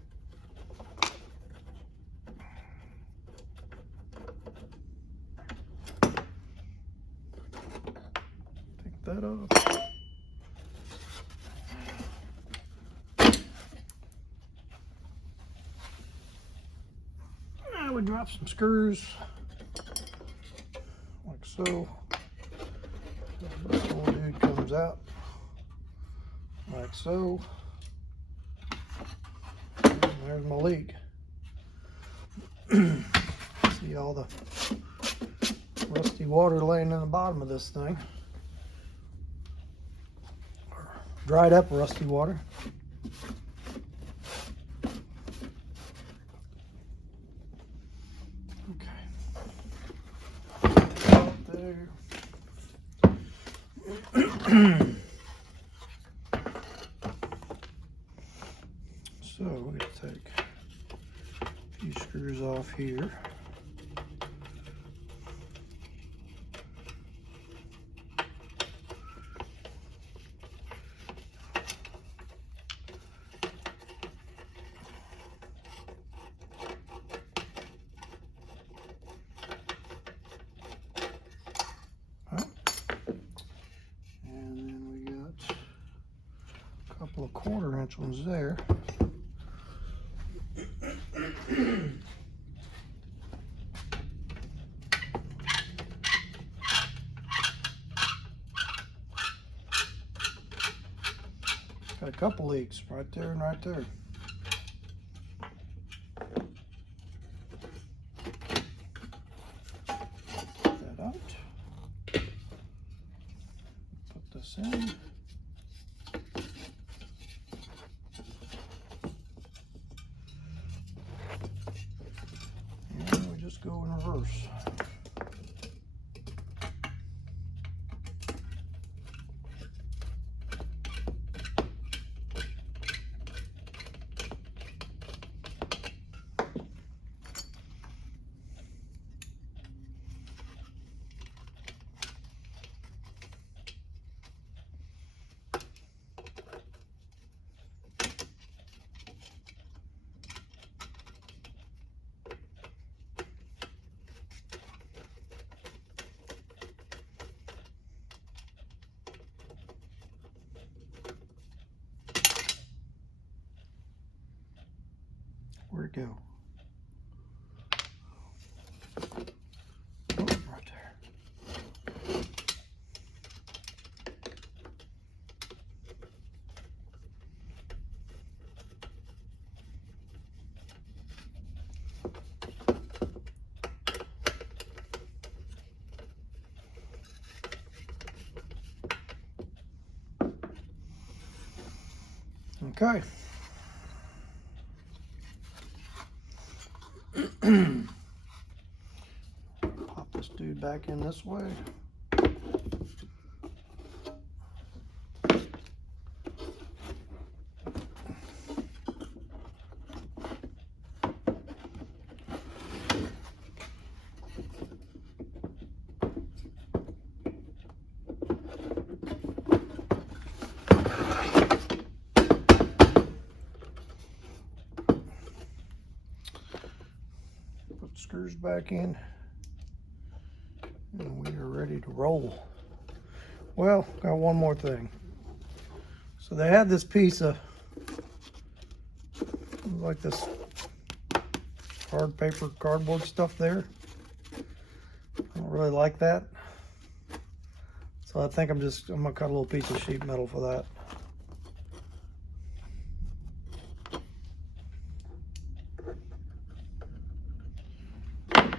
Take that off. We drop some screws like so. This little dude comes out like so. And there's my leak. See all the rusty water laying in the bottom of this thing. Dried up rusty water. there. So we're going to take a few screws off here. And then we got a couple of 1/4-inch ones there. Got a couple leaks right there and right there. Take that out. Put this in. And we just go in reverse. Where'd it go? Oh, right there. Okay. Pop this dude back in this way. Put the screws back in. And we are ready to roll. Well, got one more thing. So they had this piece of like this hard paper, cardboard stuff there. I don't really like that. So I think I'm gonna cut a little piece of sheet metal for that.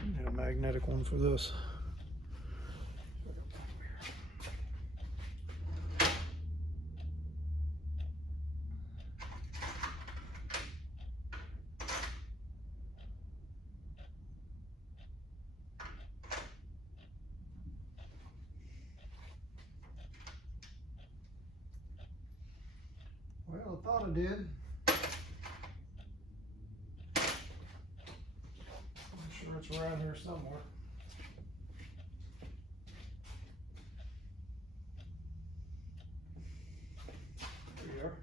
Need a magnetic one for this. Well, I thought I did. I'm sure it's around here somewhere. There you are.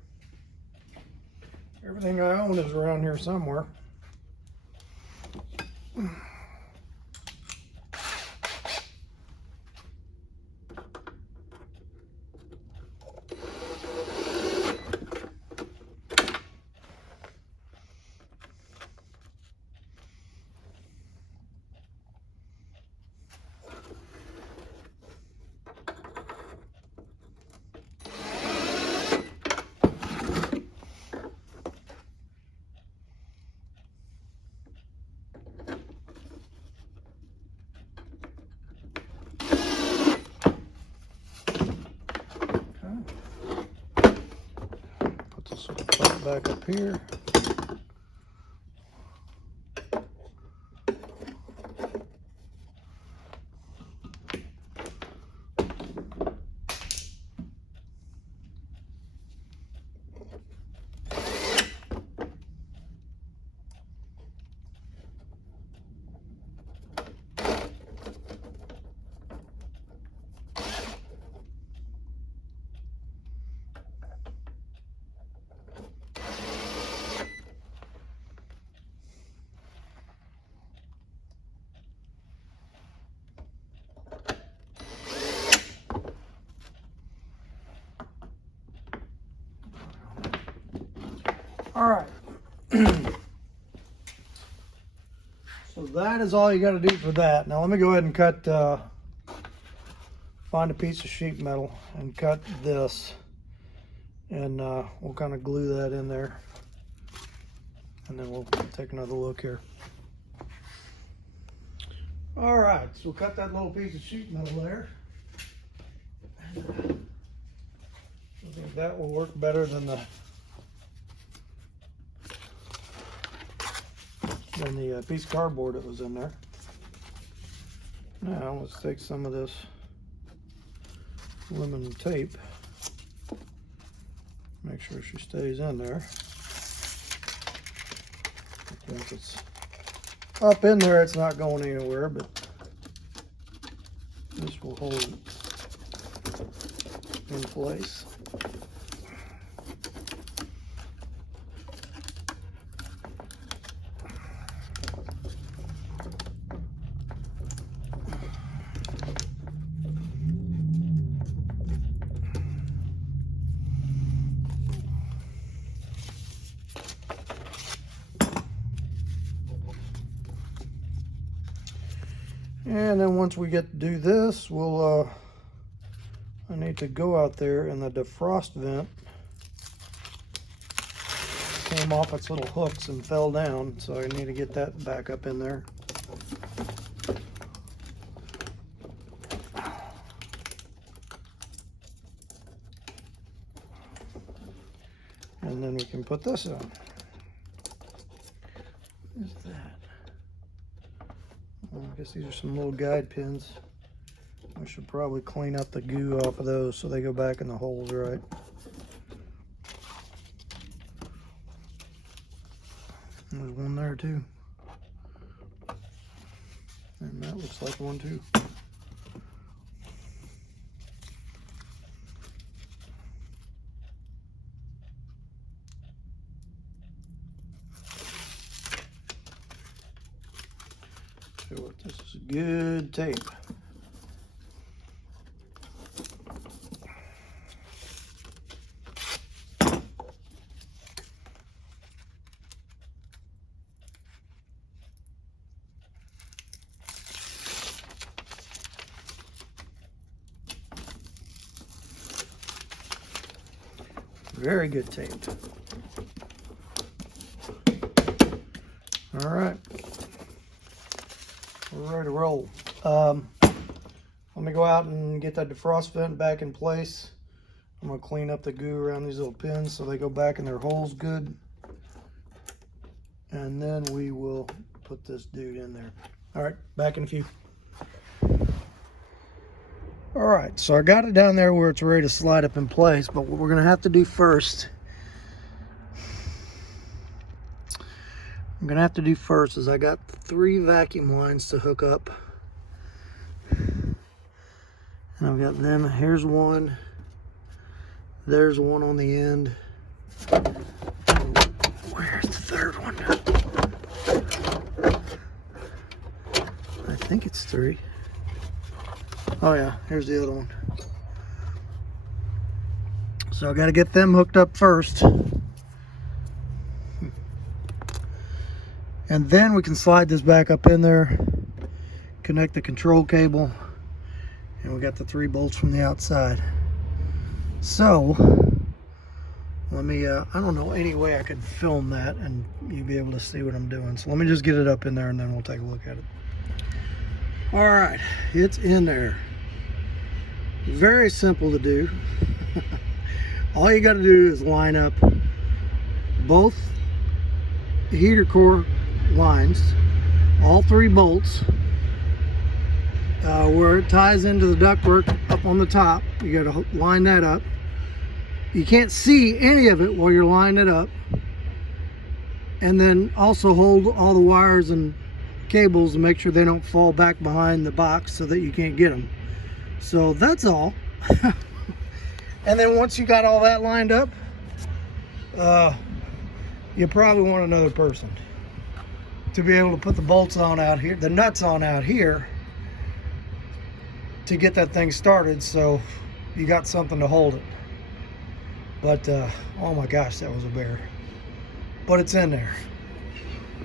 Everything I own is around here somewhere. Back up here. So that is all you got to do for that. Now let me go ahead and cut, find a piece of sheet metal and cut this. And we'll kind of glue that in there. And then we'll take another look here. All right, so we'll cut that little piece of sheet metal there. I think that will work better than the piece of cardboard that was in there. Now let's take some of this aluminum tape. Make sure she stays in there. Once it's up in there, it's not going anywhere, but this will hold it in place. And then once we get to do this, we'll I need to go out there, and the defrost vent came off its little hooks and fell down, so I need to get that back up in there. And then we can put this on. What is that? Well, I guess these are some little guide pins. We should probably clean up the goo off of those so they go back in the holes right. There's one there too. And that looks like one too. So this is good tape. Very good tape. All right. We're ready to roll. Let me go out and get that defrost vent back in place. I'm going to clean up the goo around these little pins so they go back in their holes good. And then we will put this dude in there. All right, back in a few. All right, so I got it down there where it's ready to slide up in place, but what we're going to have to do first, is I got 3 vacuum lines to hook up. And I've got them. Here's one. There's one on the end. Where's the third one? I think it's 3. Oh yeah, here's the other one. So I got to get them hooked up first. And then we can slide this back up in there, connect the control cable, and we got the 3 bolts from the outside. So let me, I don't know any way I could film that and you'd be able to see what I'm doing. So let me just get it up in there and then we'll take a look at it. All right, it's in there. Very simple to do. All you got to do is line up both heater core lines, all 3 bolts, where it ties into the ductwork up on the top. You got to line that up. You can't see any of it while you're lining it up. And then also hold all the wires and cables and make sure they don't fall back behind the box so that you can't get them. So that's all. And then once you got all that lined up, you probably want another person to be able to put the bolts on out here, the nuts on out here, to get that thing started so you got something to hold it. But oh my gosh, that was a bear. But it's in there.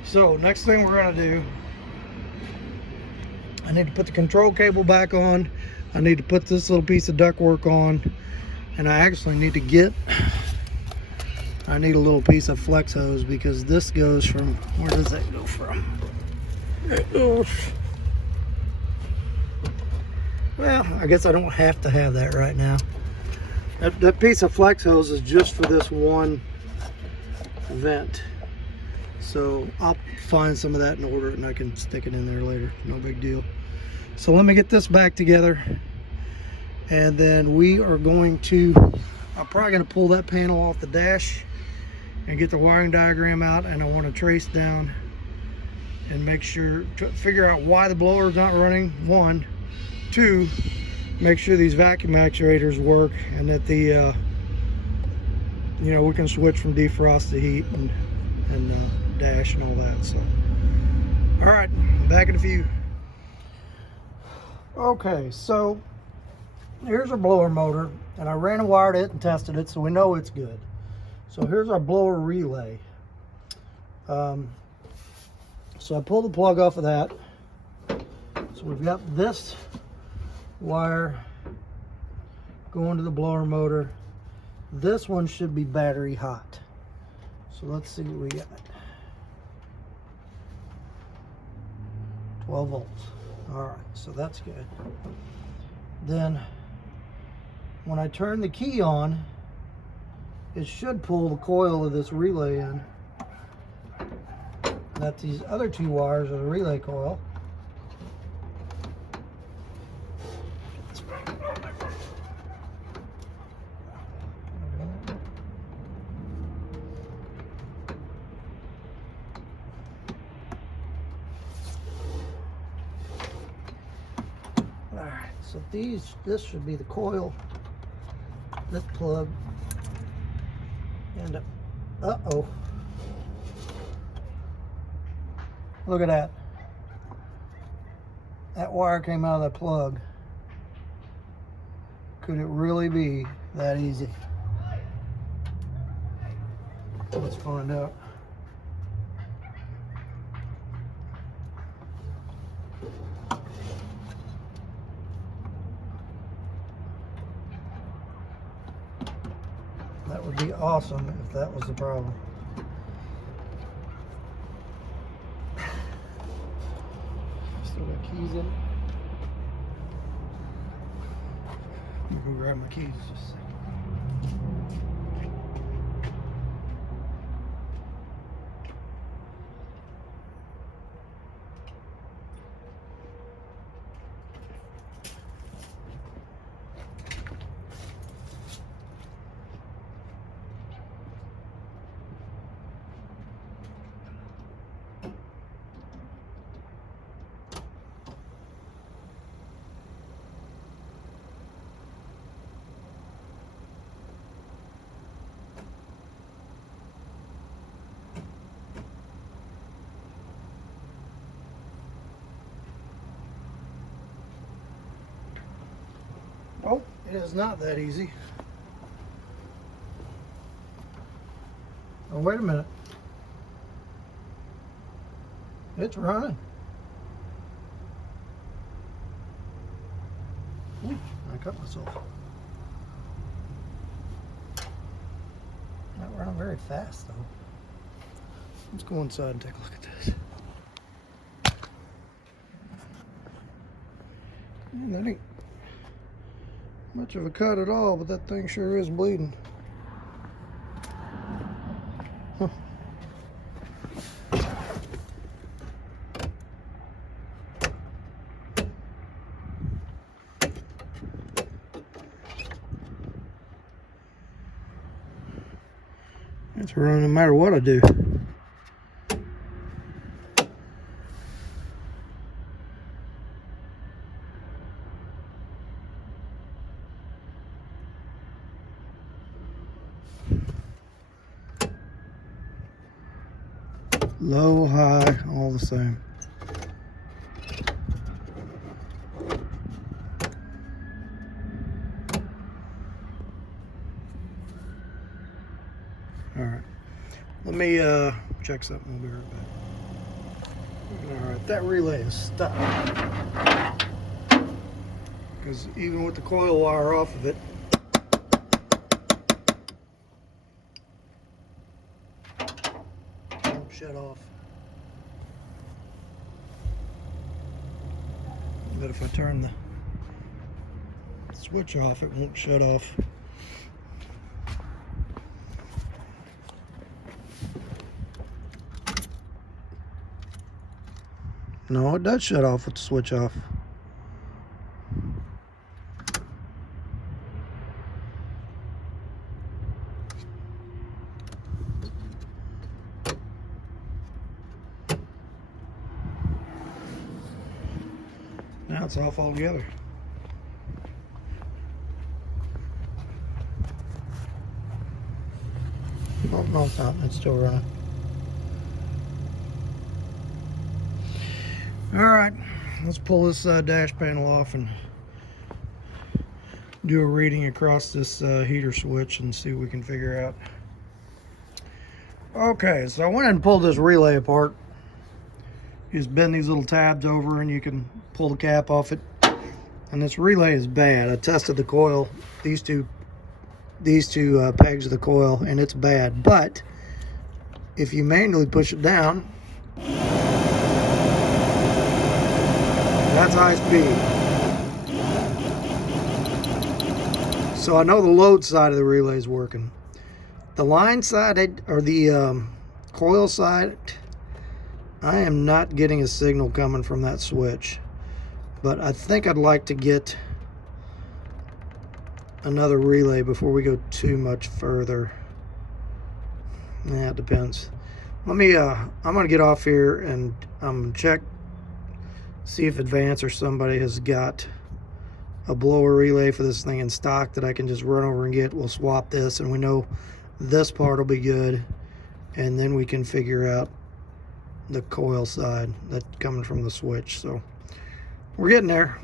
So next thing we're gonna do, I need to put the control cable back on. I need to put this little piece of ductwork on, and I actually need to get, I need a little piece of flex hose because this goes from, where does that go from? It goes, well, I guess I don't have to have that right now. That piece of flex hose is just for this one vent. So I'll find some of that and order it, and I can stick it in there later. No big deal. So let me get this back together, and then we are going to, I'm probably going to pull that panel off the dash and get the wiring diagram out, and I want to trace down and make sure, figure out why the blower is not running, 1. 2, make sure these vacuum actuators work, and that the you know, we can switch from defrost to heat and dash and all that. So all right, back in a few. Okay, so here's our blower motor, and I ran and wired it and tested it, so we know it's good. So here's our blower relay. So I pulled the plug off of that. So we've got this wire going to the blower motor. This one should be battery hot. So let's see what we got. 12 volts. All right, so that's good. Then when I turn the key on, it should pull the coil of this relay in. That these other 2 wires are the relay coil. Alright, so this should be the coil, this plug, and uh-oh. Look at that. That wire came out of that plug. Could it really be that easy? Let's find out. That would be awesome if that was the problem. Still got keys in it. I'm gonna go grab my keys just a second. Oh, it is not that easy. Oh, wait a minute. It's running. Ooh, I cut myself. Not running very fast though. Let's go inside and take a look at this. Man, that ain't much of a cut at all, but that thing sure is bleeding. Huh. It's running no matter what I do. Low, high, all the same. All right, let me check something. We'll be right back. Alright, that relay is stuck. Because even with the coil wire off of it, it won't shut off. But if I turn the switch off, it won't shut off. No, it does shut off with the switch off. Now it's off altogether. Oh, no, it's not. It's still running. Alright, let's pull this dash panel off and do a reading across this heater switch and see what we can figure out. Okay, so I went and pulled this relay apart. You just bend these little tabs over and you can pull the cap off it. And this relay is bad. I tested the coil, these two pegs of the coil, and it's bad. But if you manually push it down, that's high speed. So I know the load side of the relay is working. The line side, or the coil side, I am not getting a signal coming from that switch. But I think I'd like to get another relay before we go too much further. Yeah, it depends. Let me, I'm gonna get off here and check, see if Advance or somebody has got a blower relay for this thing in stock that I can just run over and get. We'll swap this, and we know this part will be good, and then we can figure out the coil side that's coming from the switch. So we're getting there.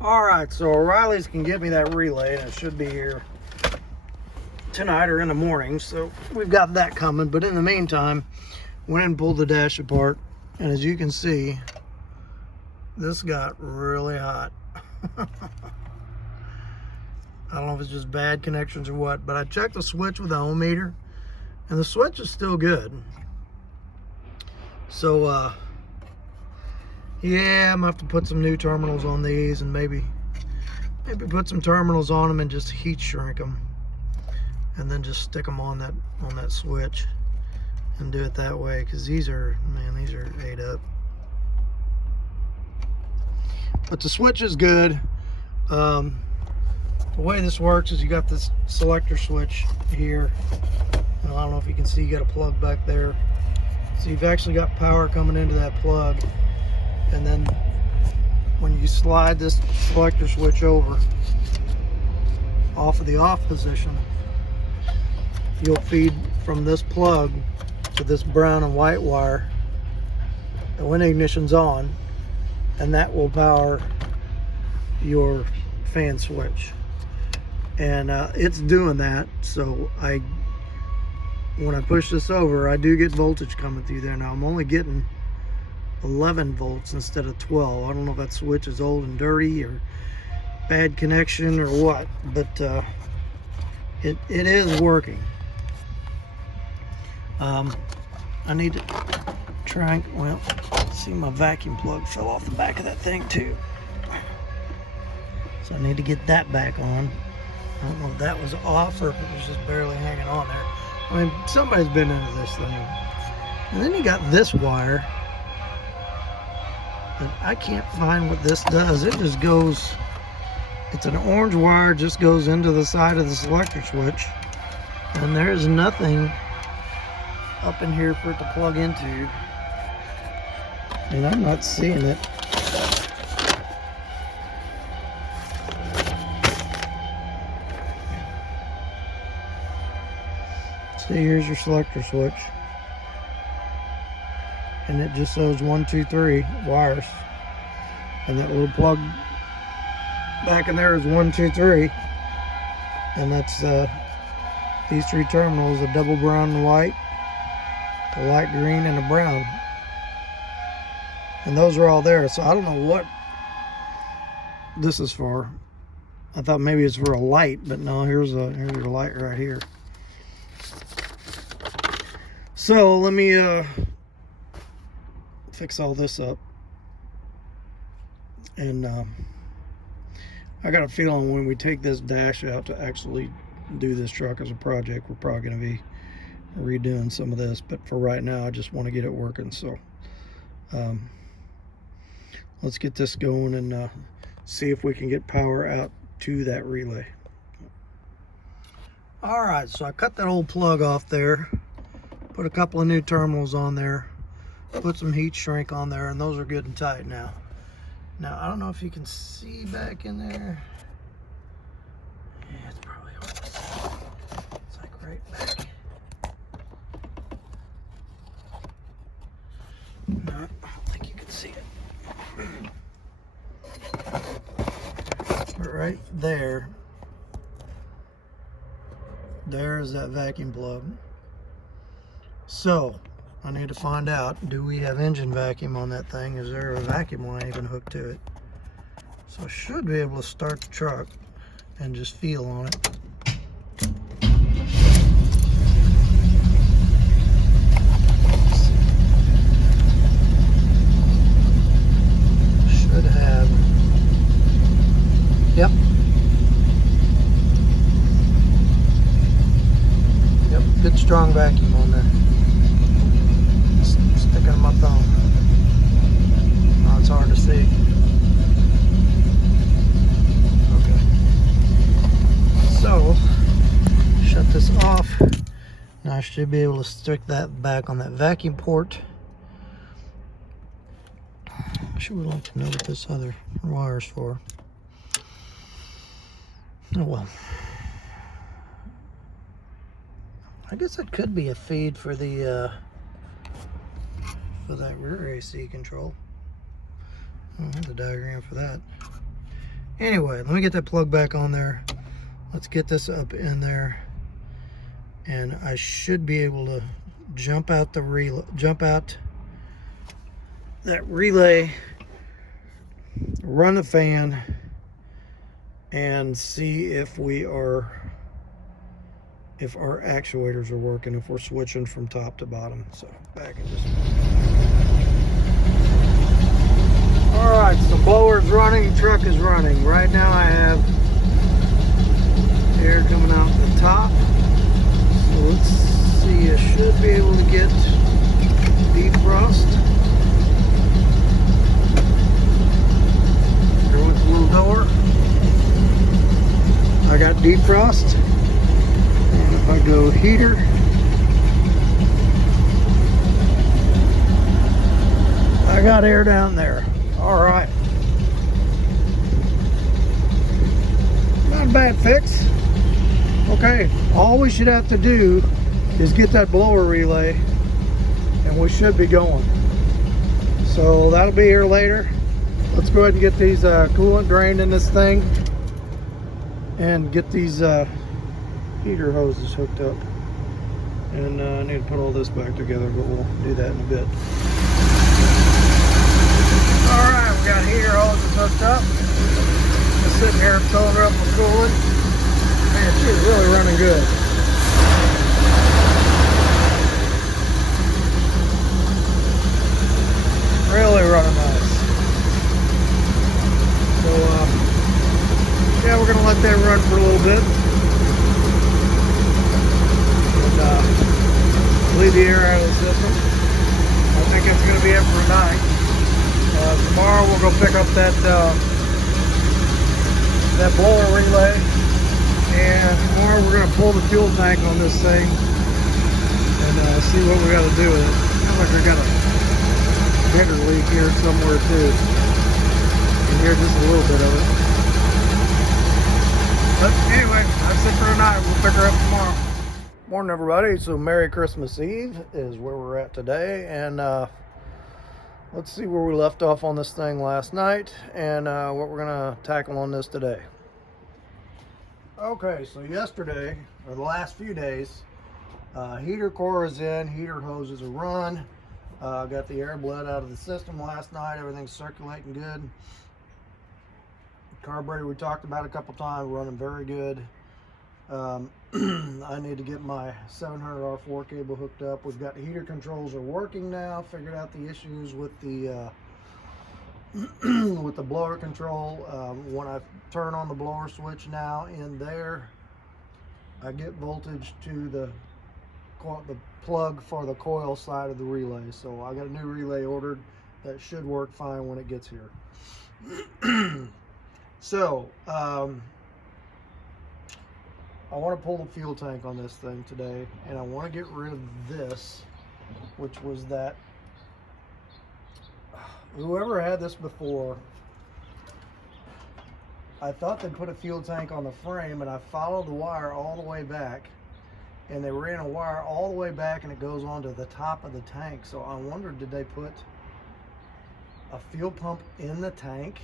All right, so O'Reilly's can get me that relay, and it should be here tonight or in the morning. So we've got that coming. But in the meantime, went and pulled the dash apart, and as you can see, this got really hot. I don't know if it's just bad connections or what, but I checked the switch with the ohm meter, and the switch is still good. So yeah, I'm gonna have to put some new terminals on these, and maybe put some terminals on them and just heat shrink them, and then just stick them on that switch and do it that way, because these are ate up. But the switch is good. The way this works is you got this selector switch here, and I don't know if you can see, you got a plug back there, so you've actually got power coming into that plug. And then when you slide this selector switch over off of the off position, you'll feed from this plug to this brown and white wire, and when ignition's on, and that will power your fan switch. And it's doing that. So when I push this over, I do get voltage coming through there. Now I'm only getting 11 volts instead of 12. I don't know if that switch is old and dirty or bad connection or what, but it is working. I need to try, well, see, my vacuum plug fell off the back of that thing too, so I need to get that back on. I don't know if that was off or if it was just barely hanging on there. I mean, somebody's been into this thing. And then you got this wire, and I can't find what this does. It just goes, it's an orange wire, just goes into the side of the selector switch, and there's nothing up in here for it to plug into, and I'm not seeing it. See, here's your selector switch, and it just shows 1, 2, 3 wires, and that little plug back in there is 1, 2, 3, and that's these 3 terminals, a double brown and white, the light green and the brown. And those are all there. So I don't know what this is for. I thought maybe it's for a light, but no, here's your light right here. So let me fix all this up. And I got a feeling when we take this dash out to actually do this truck as a project, we're probably going to be redoing some of this. But for right now, I just want to get it working. So let's get this going and see if we can get power out to that relay. All right, so I cut that old plug off there, put a couple of new terminals on there, put some heat shrink on there, and those are good and tight now. Now, I don't know if you can see back in there. Yeah, it's probably hard to see. It's like right back. No, I don't think you can see it. But right there, there's that vacuum plug. So I need to find out, do we have engine vacuum on that thing? Is there a vacuum line even hooked to it? So I should be able to start the truck and just feel on it. Should have. Yep. Yep, good strong vacuum on there. Sticking in my thumb. Oh, it's hard to see. Okay. So, shut this off. Now I should be able to stick that back on that vacuum port. I sure would like to know what this other wire's for. Oh well. I guess it could be a feed for the for that rear AC control. I don't have the diagram for that. Anyway, let me get that plug back on there. Let's get this up in there, and I should be able to jump out that relay, run the fan, and see if our actuators are working, if we're switching from top to bottom. So back in just a minute. All right, so blower's running, truck is running. Right now I have air coming out the top. So let's see, I should be able to get defrost. There went the little door. I got defrost. And if I go heater, I got air down there. All right. Not a bad fix. Okay, all we should have to do is get that blower relay and we should be going. So that'll be here later. Let's go ahead and get these coolant drained in this thing and get these heater hoses hooked up. And I need to put all this back together, but we'll do that in a bit. Alright, we got heater hoses hooked up. Just sitting here filling her up with coolant. Man, she's really running good. Really running nice. So, yeah, we're going to let that run for a little bit. And bleed the air out of the system. I think it's going to be it for tonight. Tomorrow we'll go pick up that blower relay, and tomorrow we're going to pull the fuel tank on this thing and see what we got to do with it. Looks like we got a header leak here somewhere too. You can hear just a little bit of it. But anyway, that's it for tonight. We'll pick her up tomorrow. Morning, everybody. So Merry Christmas Eve is where we're at today, and let's see where we left off on this thing last night and what we're gonna tackle on this today. Okay, so yesterday, or the last few days, Heater core is in, heater hoses are run. Got the air bled out of the system last night. Everything's circulating good. Carburetor we talked about a couple times, running very good. I need to get my 700R4 cable hooked up. We've got heater controls are working now. Figured out the issues with the with the blower control. When I turn on the blower switch now in there, I get voltage to the plug for the coil side of the relay. So I got a new relay ordered that should work fine when it gets here. So I want to pull the fuel tank on this thing today, and I want to get rid of this, which was that whoever had this before, I thought they put a fuel tank on the frame, and I followed the wire all the way back, and they ran a wire all the way back, and it goes onto the top of the tank. So I wondered, did they put a fuel pump in the tank,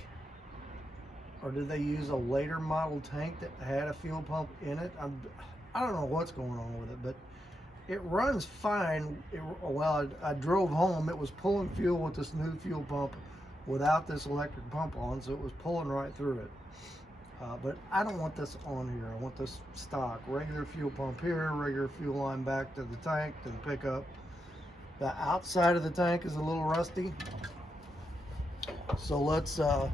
or did they use a later model tank that had a fuel pump in it? I don't know what's going on with it, but it runs fine. Well, I drove home. It was pulling fuel with this new fuel pump without this electric pump on, so it was pulling right through it. But I don't want this on here. I want this stock. Regular fuel pump here, regular fuel line back to the tank, to the pickup. The outside of the tank is a little rusty. So let's, I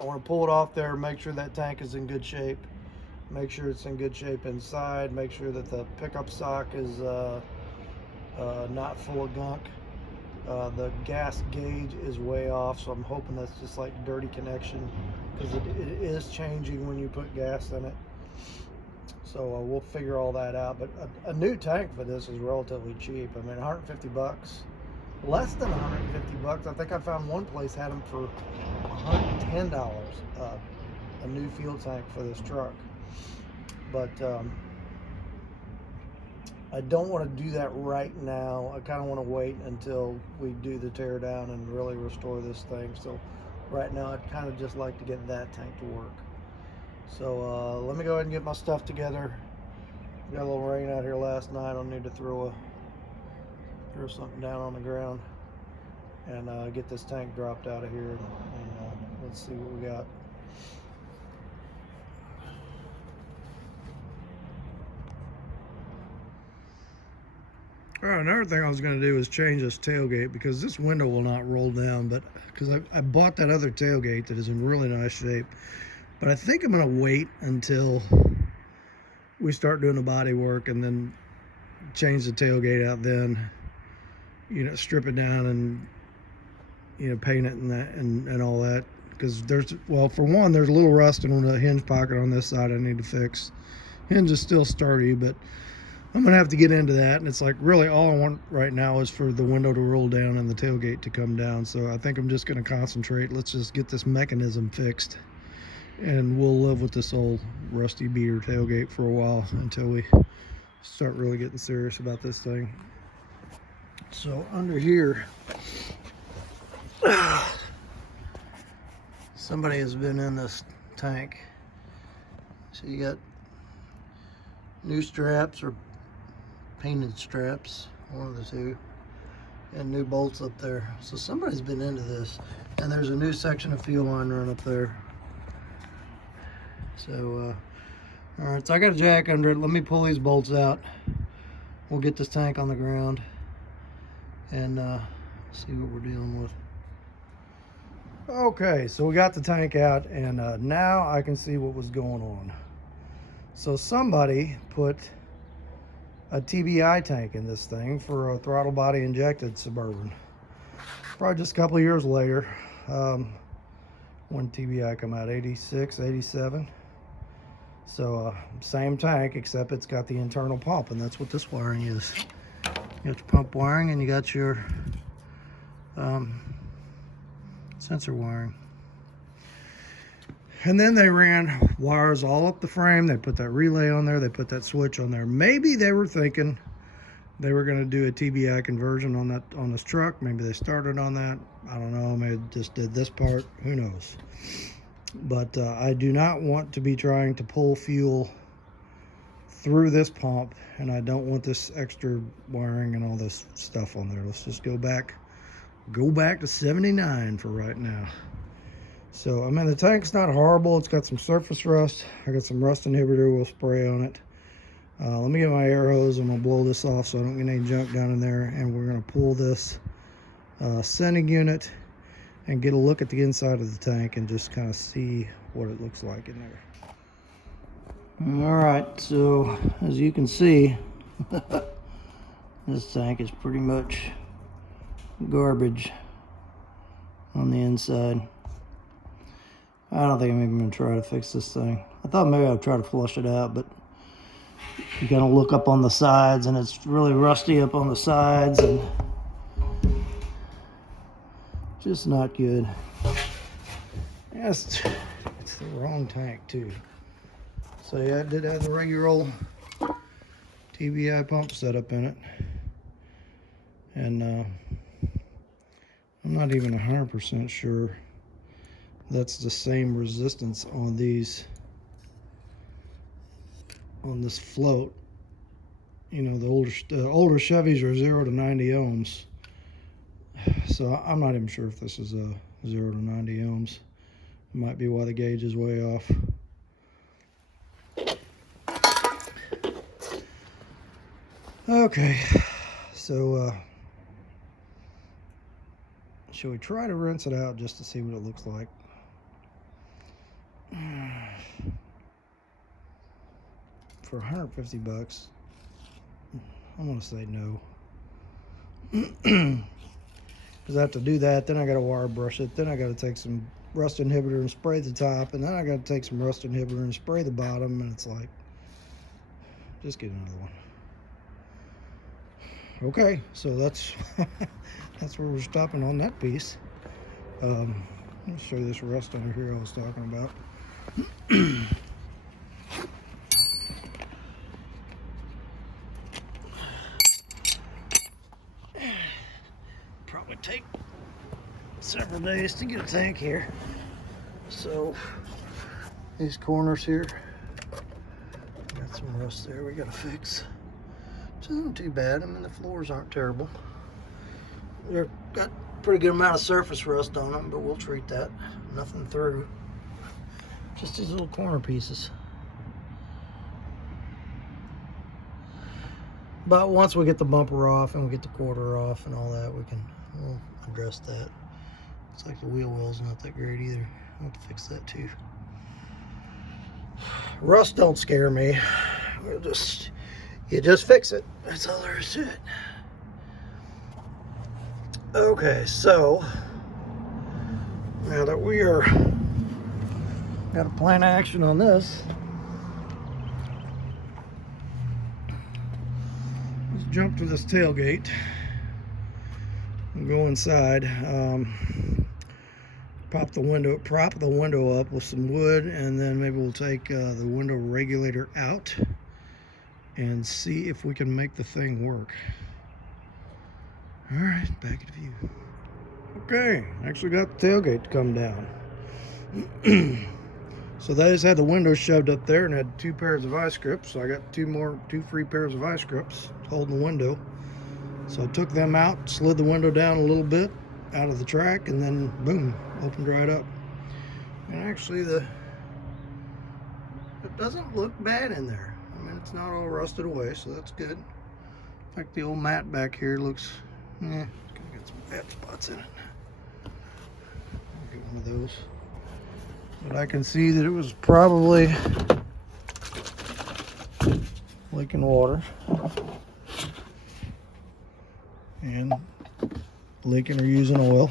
want to pull it off there, make sure that tank is in good shape. Make sure it's in good shape inside. Make sure that the pickup sock is not full of gunk. The gas gauge is way off, so I'm hoping that's just like dirty connection, because it is changing when you put gas in it. So we'll figure all that out. But a new tank for this is relatively cheap. I mean, 150 bucks, less than 150 bucks. I think I found one place had them for $110, a new fuel tank for this truck. But I don't want to do that right now. I kind of want to wait until we do the tear down and really restore this thing. So right now I'd kind of just like to get that tank to work. So let me go ahead and get my stuff together. We got a little rain out here last night. I'll need to throw something down on the ground and get this tank dropped out of here, and let's see what we got. All right, another thing I was going to do is change this tailgate, because this window will not roll down, but because I bought that other tailgate that is in really nice shape. But I think I'm going to wait until we start doing the body work and then change the tailgate out, then, you know, strip it down and, you know, paint it and that and all that. Because there's, well, for one, there's a little rust on the hinge pocket on this side I need to fix. Hinge is still sturdy, but I'm gonna have to get into that, and it's like really all I want right now is for the window to roll down and the tailgate to come down. So I think I'm just gonna concentrate. Let's just get this mechanism fixed, and we'll live with this old rusty beater tailgate for a while until we start really getting serious about this thing. So under here, somebody has been in this tank. So you got new straps or painted straps, one of the two, and new bolts up there. So somebody's been into this, and there's a new section of fuel line run up there. So all right, so I got a jack under it. Let me pull these bolts out. We'll get this tank on the ground and see what we're dealing with. Okay, so we got the tank out, and now I can see what was going on. So somebody put a TBI tank in this thing for a throttle body injected Suburban. Probably just a couple of years later, when TBI come out, 86, 87. So same tank, except it's got the internal pump, and that's what this wiring is. You got your pump wiring, and you got your sensor wiring. And then they ran wires all up the frame. They put that relay on there. They put that switch on there. Maybe they were thinking they were going to do a TBI conversion on this truck. Maybe they started on that. I don't know. Maybe they just did this part. Who knows? But I do not want to be trying to pull fuel through this pump, and I don't want this extra wiring and all this stuff on there. Let's just go back to 79 for right now. So I mean, the tank's not horrible. It's got some surface rust. I got some rust inhibitor we'll spray on it. Let me get my air hose. I'm gonna blow this off so I don't get any junk down in there, and we're gonna pull this sending unit and get a look at the inside of the tank and just kind of see what it looks like in there. All right, so as you can see, this tank is pretty much garbage on the inside. I don't think I'm even gonna try to fix this thing. I thought maybe I'd try to flush it out, but you gotta look up on the sides, and it's really rusty up on the sides, and just not good. Yes, it's the wrong tank too. So yeah, I did have the regular old TBI pump setup in it, and I'm not even 100% sure that's the same resistance on these, on this float. You know, the older Chevys are 0 to 90 ohms, so I'm not even sure if this is a 0 to 90 ohms. It might be why the gauge is way off. Okay, so shall we try to rinse it out just to see what it looks like? For 150 bucks, I'm gonna say no. Because I have to do that, then I gotta wire brush it, then I gotta take some rust inhibitor and spray the top, and then I gotta take some rust inhibitor and spray the bottom, and it's like, just get another one. Okay, so that's that's where we're stopping on that piece. Let me show you this rust under here I was talking about. Probably take several days to get a tank here. So these corners here, got some rust there we gotta fix. Which isn't too bad. I mean, the floors aren't terrible. They've got a pretty good amount of surface rust on them, but we'll treat that. Nothing through. Just these little corner pieces. But once we get the bumper off and we get the quarter off and all that, we'll address that. Looks like the wheel well's not that great either. I'll have to fix that too. Rust don't scare me. You just fix it. That's all there is to it. Okay, so now that we are got a plan of action on this, let's jump to this tailgate and go inside. Prop the window up with some wood, and then maybe we'll take the window regulator out and see if we can make the thing work. All right, back at view. Okay, actually got the tailgate to come down. So they just had the window shoved up there and had 2 pairs of vice grips. So I got 2 free pairs of vice grips holding the window. So I took them out, slid the window down a little bit out of the track, and then boom, opened right up. And actually it doesn't look bad in there. I mean, it's not all rusted away, so that's good. In fact, the old mat back here looks, got some bad spots in it. I'll get one of those. But I can see that it was probably leaking water and leaking or using oil.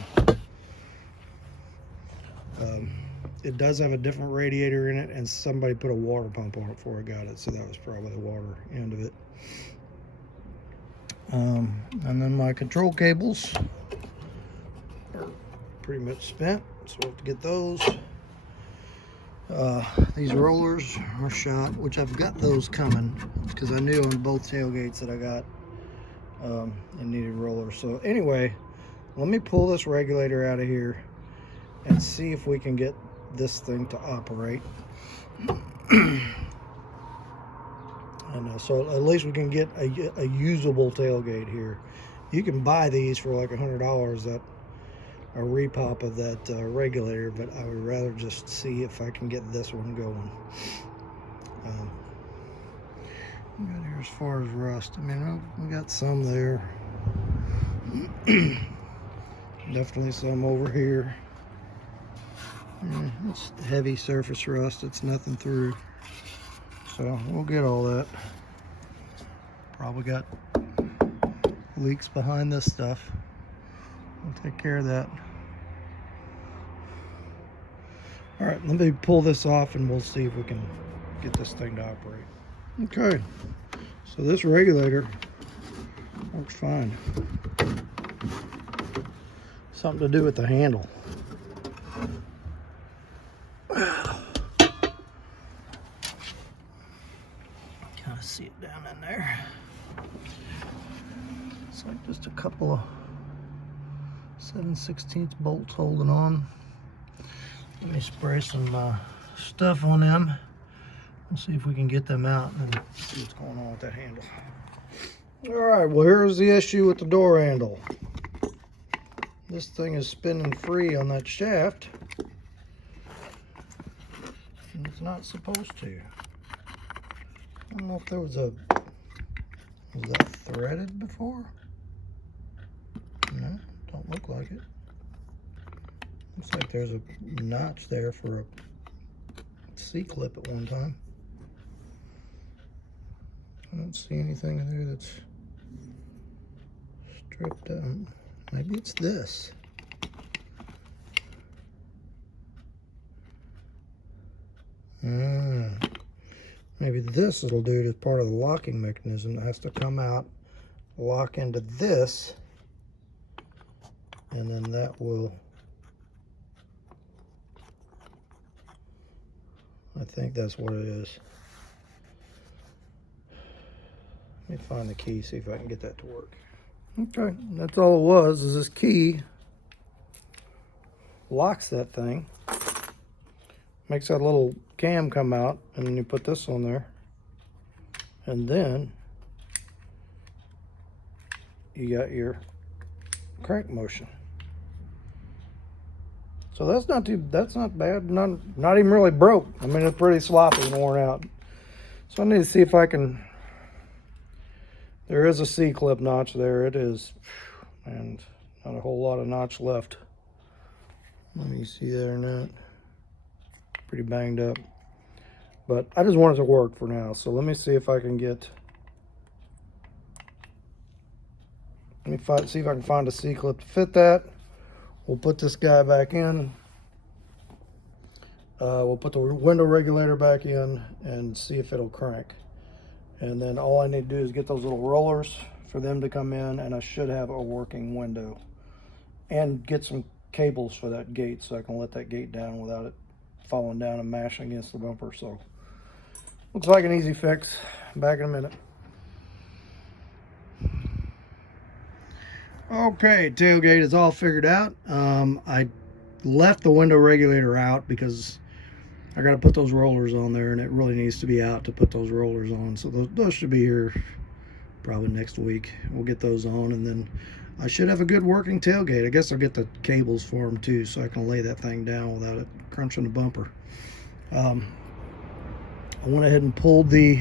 It does have a different radiator in it, and somebody put a water pump on it before I got it, so that was probably the water end of it. And then my control cables are pretty much spent, so we'll have to get those. These rollers are shot, which I've got those coming because I knew on both tailgates that I got it needed rollers. So anyway, let me pull this regulator out of here and see if we can get this thing to operate. And so at least we can get a usable tailgate here. You can buy these for like $100, that a repop of that regulator, but I would rather just see if I can get this one going. Got here as far as rust. I mean, we got some there. Definitely some over here. Yeah, it's heavy surface rust. It's nothing through. So we'll get all that. Probably got leaks behind this stuff. We'll take care of that. All right, let me pull this off and we'll see if we can get this thing to operate. Okay, so this regulator works fine. Something to do with the handle. Kind of see it down in there. It's like just a couple of 7/16 bolts holding on. Let me spray some stuff on them. We'll see if we can get them out and see what's going on with that handle. All right, well, here's the issue with the door handle. This thing is spinning free on that shaft, and it's not supposed to. I don't know if there was that threaded before? No, don't look like it. Looks like there's a notch there for a C-clip at one time. I don't see anything in there that's stripped out. Maybe it's this. Maybe this will do it as part of the locking mechanism. It has to come out, lock into this, and then that will, I think that's what it is. Let me find the key, see if I can get that to work. Okay, that's all it was, is this key locks that thing, makes that little cam come out, and then you put this on there, and then you got your crank motion. So that's not bad, not even really broke. I mean, it's pretty sloppy and worn out. So I need to see if I can, there is a C-clip notch there, it is, and not a whole lot of notch left. Let me see there or not. Pretty banged up, but I just want it to work for now. So let me see if I can get, see if I can find a C-clip to fit that. We'll put this guy back in. We'll put the window regulator back in and see if it'll crank. And then all I need to do is get those little rollers for them to come in, and I should have a working window. And get some cables for that gate so I can let that gate down without it falling down and mashing against the bumper. So looks like an easy fix. Back in a minute. Okay, tailgate is all figured out. I left the window regulator out because I got to put those rollers on there, and it really needs to be out to put those rollers on. So those should be here probably next week. We'll get those on, and then I should have a good working tailgate. I guess I'll get the cables for them too, so I can lay that thing down without it crunching the bumper. I went ahead and pulled the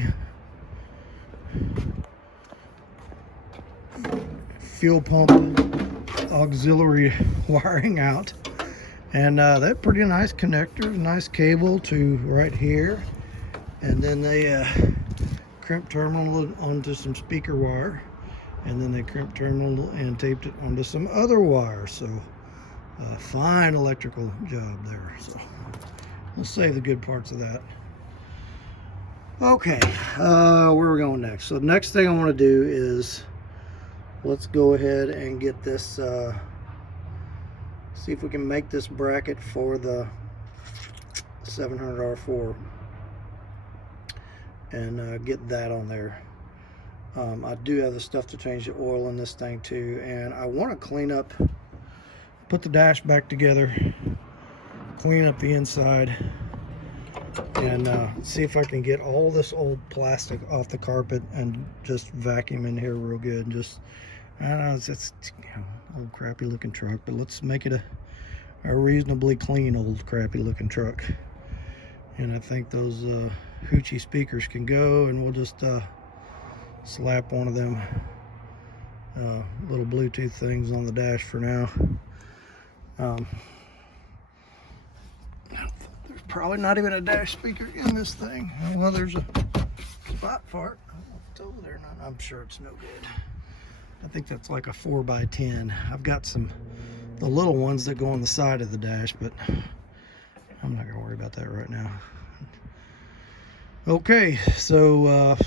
fuel pump auxiliary wiring out, and that pretty nice connector, nice cable to right here, and then they crimped terminal onto some speaker wire, and then they crimped terminal and taped it onto some other wire. So fine electrical job there. So we'll save the good parts of that. Okay, where are we going next? So the next thing I want to do is, let's go ahead and get this, see if we can make this bracket for the 700R4 and get that on there. I do have the stuff to change the oil in this thing too, and I want to clean up, put the dash back together, clean up the inside, and see if I can get all this old plastic off the carpet and just vacuum in here real good. And just, I don't know, it's you know, old crappy looking truck, but let's make it a reasonably clean old crappy looking truck. And I think those hoochie speakers can go, and we'll just slap one of them little Bluetooth things on the dash for now. There's probably not even a dash speaker in this thing. Well, there's a spot for it. I don't know if it's over there or not. I'm sure it's no good. I think that's like a 4x10. I've got the little ones that go on the side of the dash, but I'm not gonna worry about that right now. Okay, so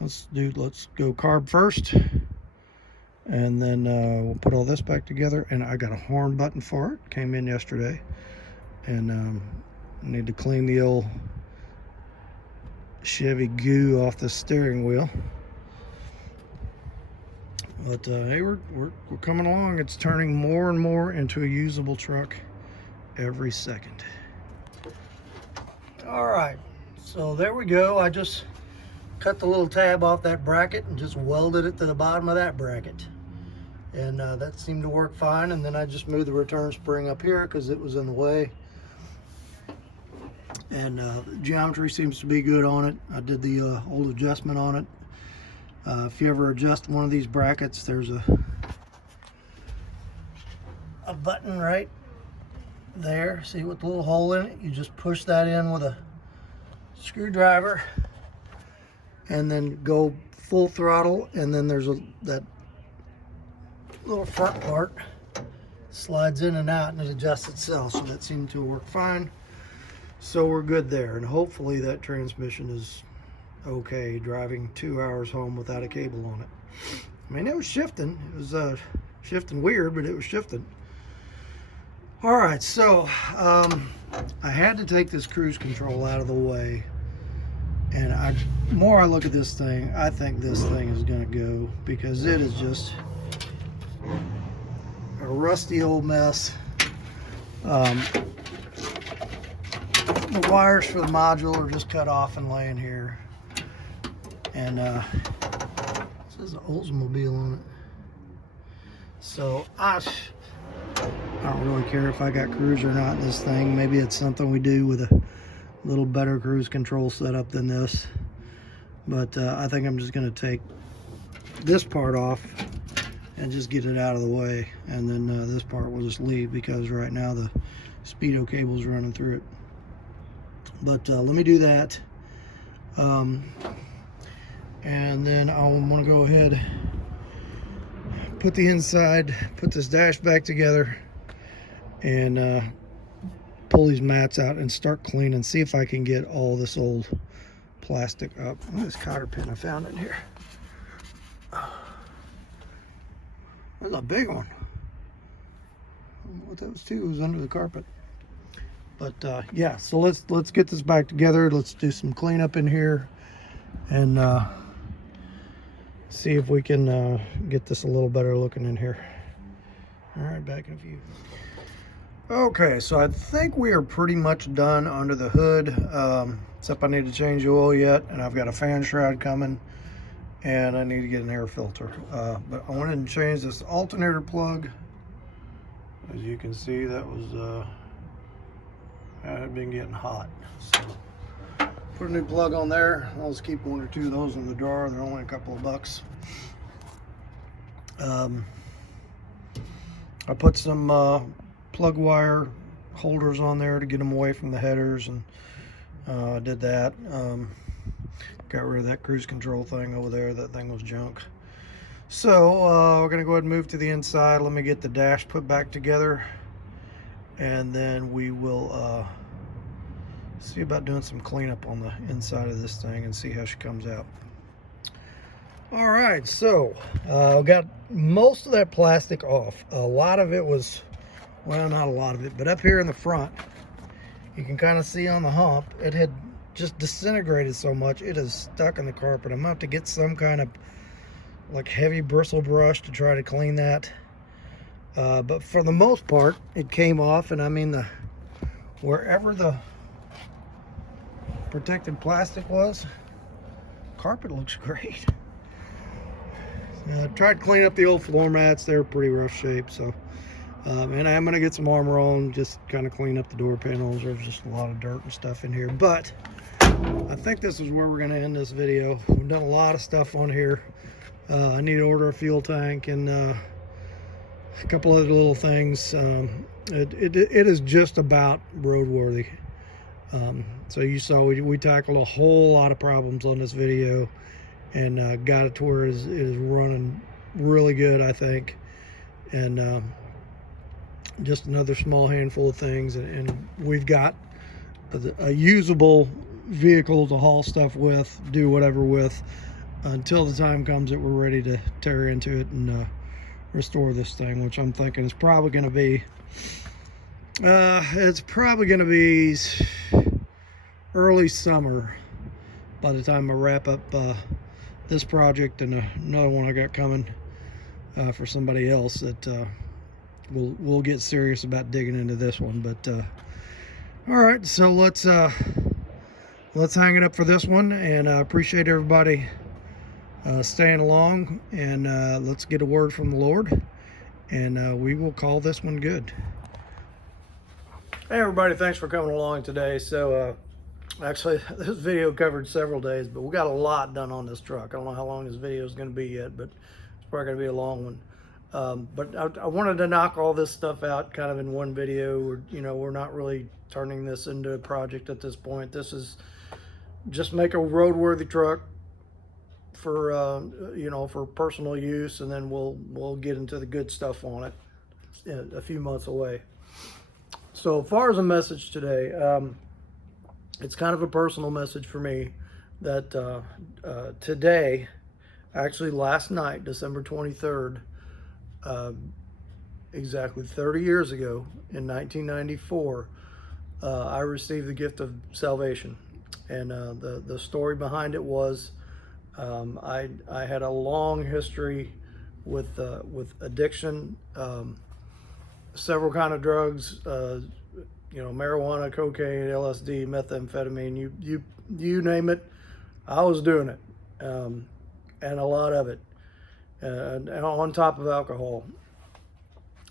let's go carb first, and then we'll put all this back together. And I got a horn button for it, came in yesterday, and I need to clean the old Chevy goo off the steering wheel. But hey, we're coming along. It's turning more and more into a usable truck every second. All right, so there we go. I just cut the little tab off that bracket and just welded it to the bottom of that bracket, and that seemed to work fine. And then I just moved the return spring up here because it was in the way, and the geometry seems to be good on it. I did the old adjustment on it. If you ever adjust one of these brackets, there's a button right there, see, with the little hole in it. You just push that in with a screwdriver and then go full throttle, and then there's that little front part slides in and out and it adjusts itself. So that seemed to work fine, so we're good there. And hopefully that transmission is okay driving 2 hours home without a cable on it. I mean, it was shifting. It was shifting weird, but it was shifting. All right, so I had to take this cruise control out of the way, and the more I look at this thing, I think this thing is gonna go, because it is just a rusty old mess. The wires for the module are just cut off and laying here, and it says Oldsmobile on it. So I don't really care if I got cruise or not in this thing. Maybe it's something we do with a little better cruise control setup than this. But I think I'm just going to take this part off and just get it out of the way. And then this part we'll just leave, because right now the speedo cable is running through it. But let me do that. And then I want to go ahead, put the inside, put this dash back together, and pull these mats out and start cleaning, see if I can get all this old plastic up. Look at this cotter pin I found in here. That's a big one. I don't know what that was too. It was under the carpet. But yeah, so let's get this back together. Let's do some cleanup in here, and see if we can get this a little better looking in here. All right, back in a few. Okay, so I think we are pretty much done under the hood, except I need to change the oil yet, and I've got a fan shroud coming, and I need to get an air filter. But I wanted to change this alternator plug. As you can see, that was that had been getting hot. So put a new plug on there. I'll just keep one or two of those in the drawer. They're only a couple of bucks. I put some plug wire holders on there to get them away from the headers, and I did that. Got rid of that cruise control thing over there. That thing was junk. So we're gonna go ahead and move to the inside. Let me get the dash put back together, and then we will see about doing some cleanup on the inside of this thing and see how she comes out. All right, so got most of that plastic off. A lot of it was, well, not a lot of it, but up here in the front, you can kind of see on the hump, it had just disintegrated so much, it is stuck in the carpet. I'm gonna have to get some kind of like heavy bristle brush to try to clean that. But for the most part, it came off, and I mean, wherever the protected plastic was, carpet looks great. Tried to clean up the old floor mats. They're pretty rough shape, so and I'm gonna get some armor on, just kind of clean up the door panels. There's just a lot of dirt and stuff in here, but I think this is where we're gonna end this video. We've done a lot of stuff on here. I need to order a fuel tank and a couple other little things. It is just about roadworthy. So you saw we tackled a whole lot of problems on this video, and got it to where it is running really good, I think. And just another small handful of things, and we've got a usable vehicle to haul stuff with, do whatever with, until the time comes that we're ready to tear into it and restore this thing, which I'm thinking is probably going to be early summer by the time I wrap up this project and another one I got coming for somebody else. That we'll get serious about digging into this one. But all right, so let's hang it up for this one, and I appreciate everybody staying along, and let's get a word from the Lord, and we will call this one good. Hey everybody, thanks for coming along today. So actually this video covered several days, but we got a lot done on this truck. I don't know how long this video is going to be yet, but it's probably going to be a long one. But I wanted to knock all this stuff out kind of in one video. We're not really turning this into a project at this point. This is just make a roadworthy truck for for personal use, and then we'll get into the good stuff on it a few months away. So as far as a message today, it's kind of a personal message for me that today, actually last night, December 23rd, exactly 30 years ago in 1994, I received the gift of salvation. And the story behind it was I had a long history with addiction, several kind of drugs, marijuana, cocaine, LSD, methamphetamine, you name it, I was doing it, and a lot of it, and on top of alcohol.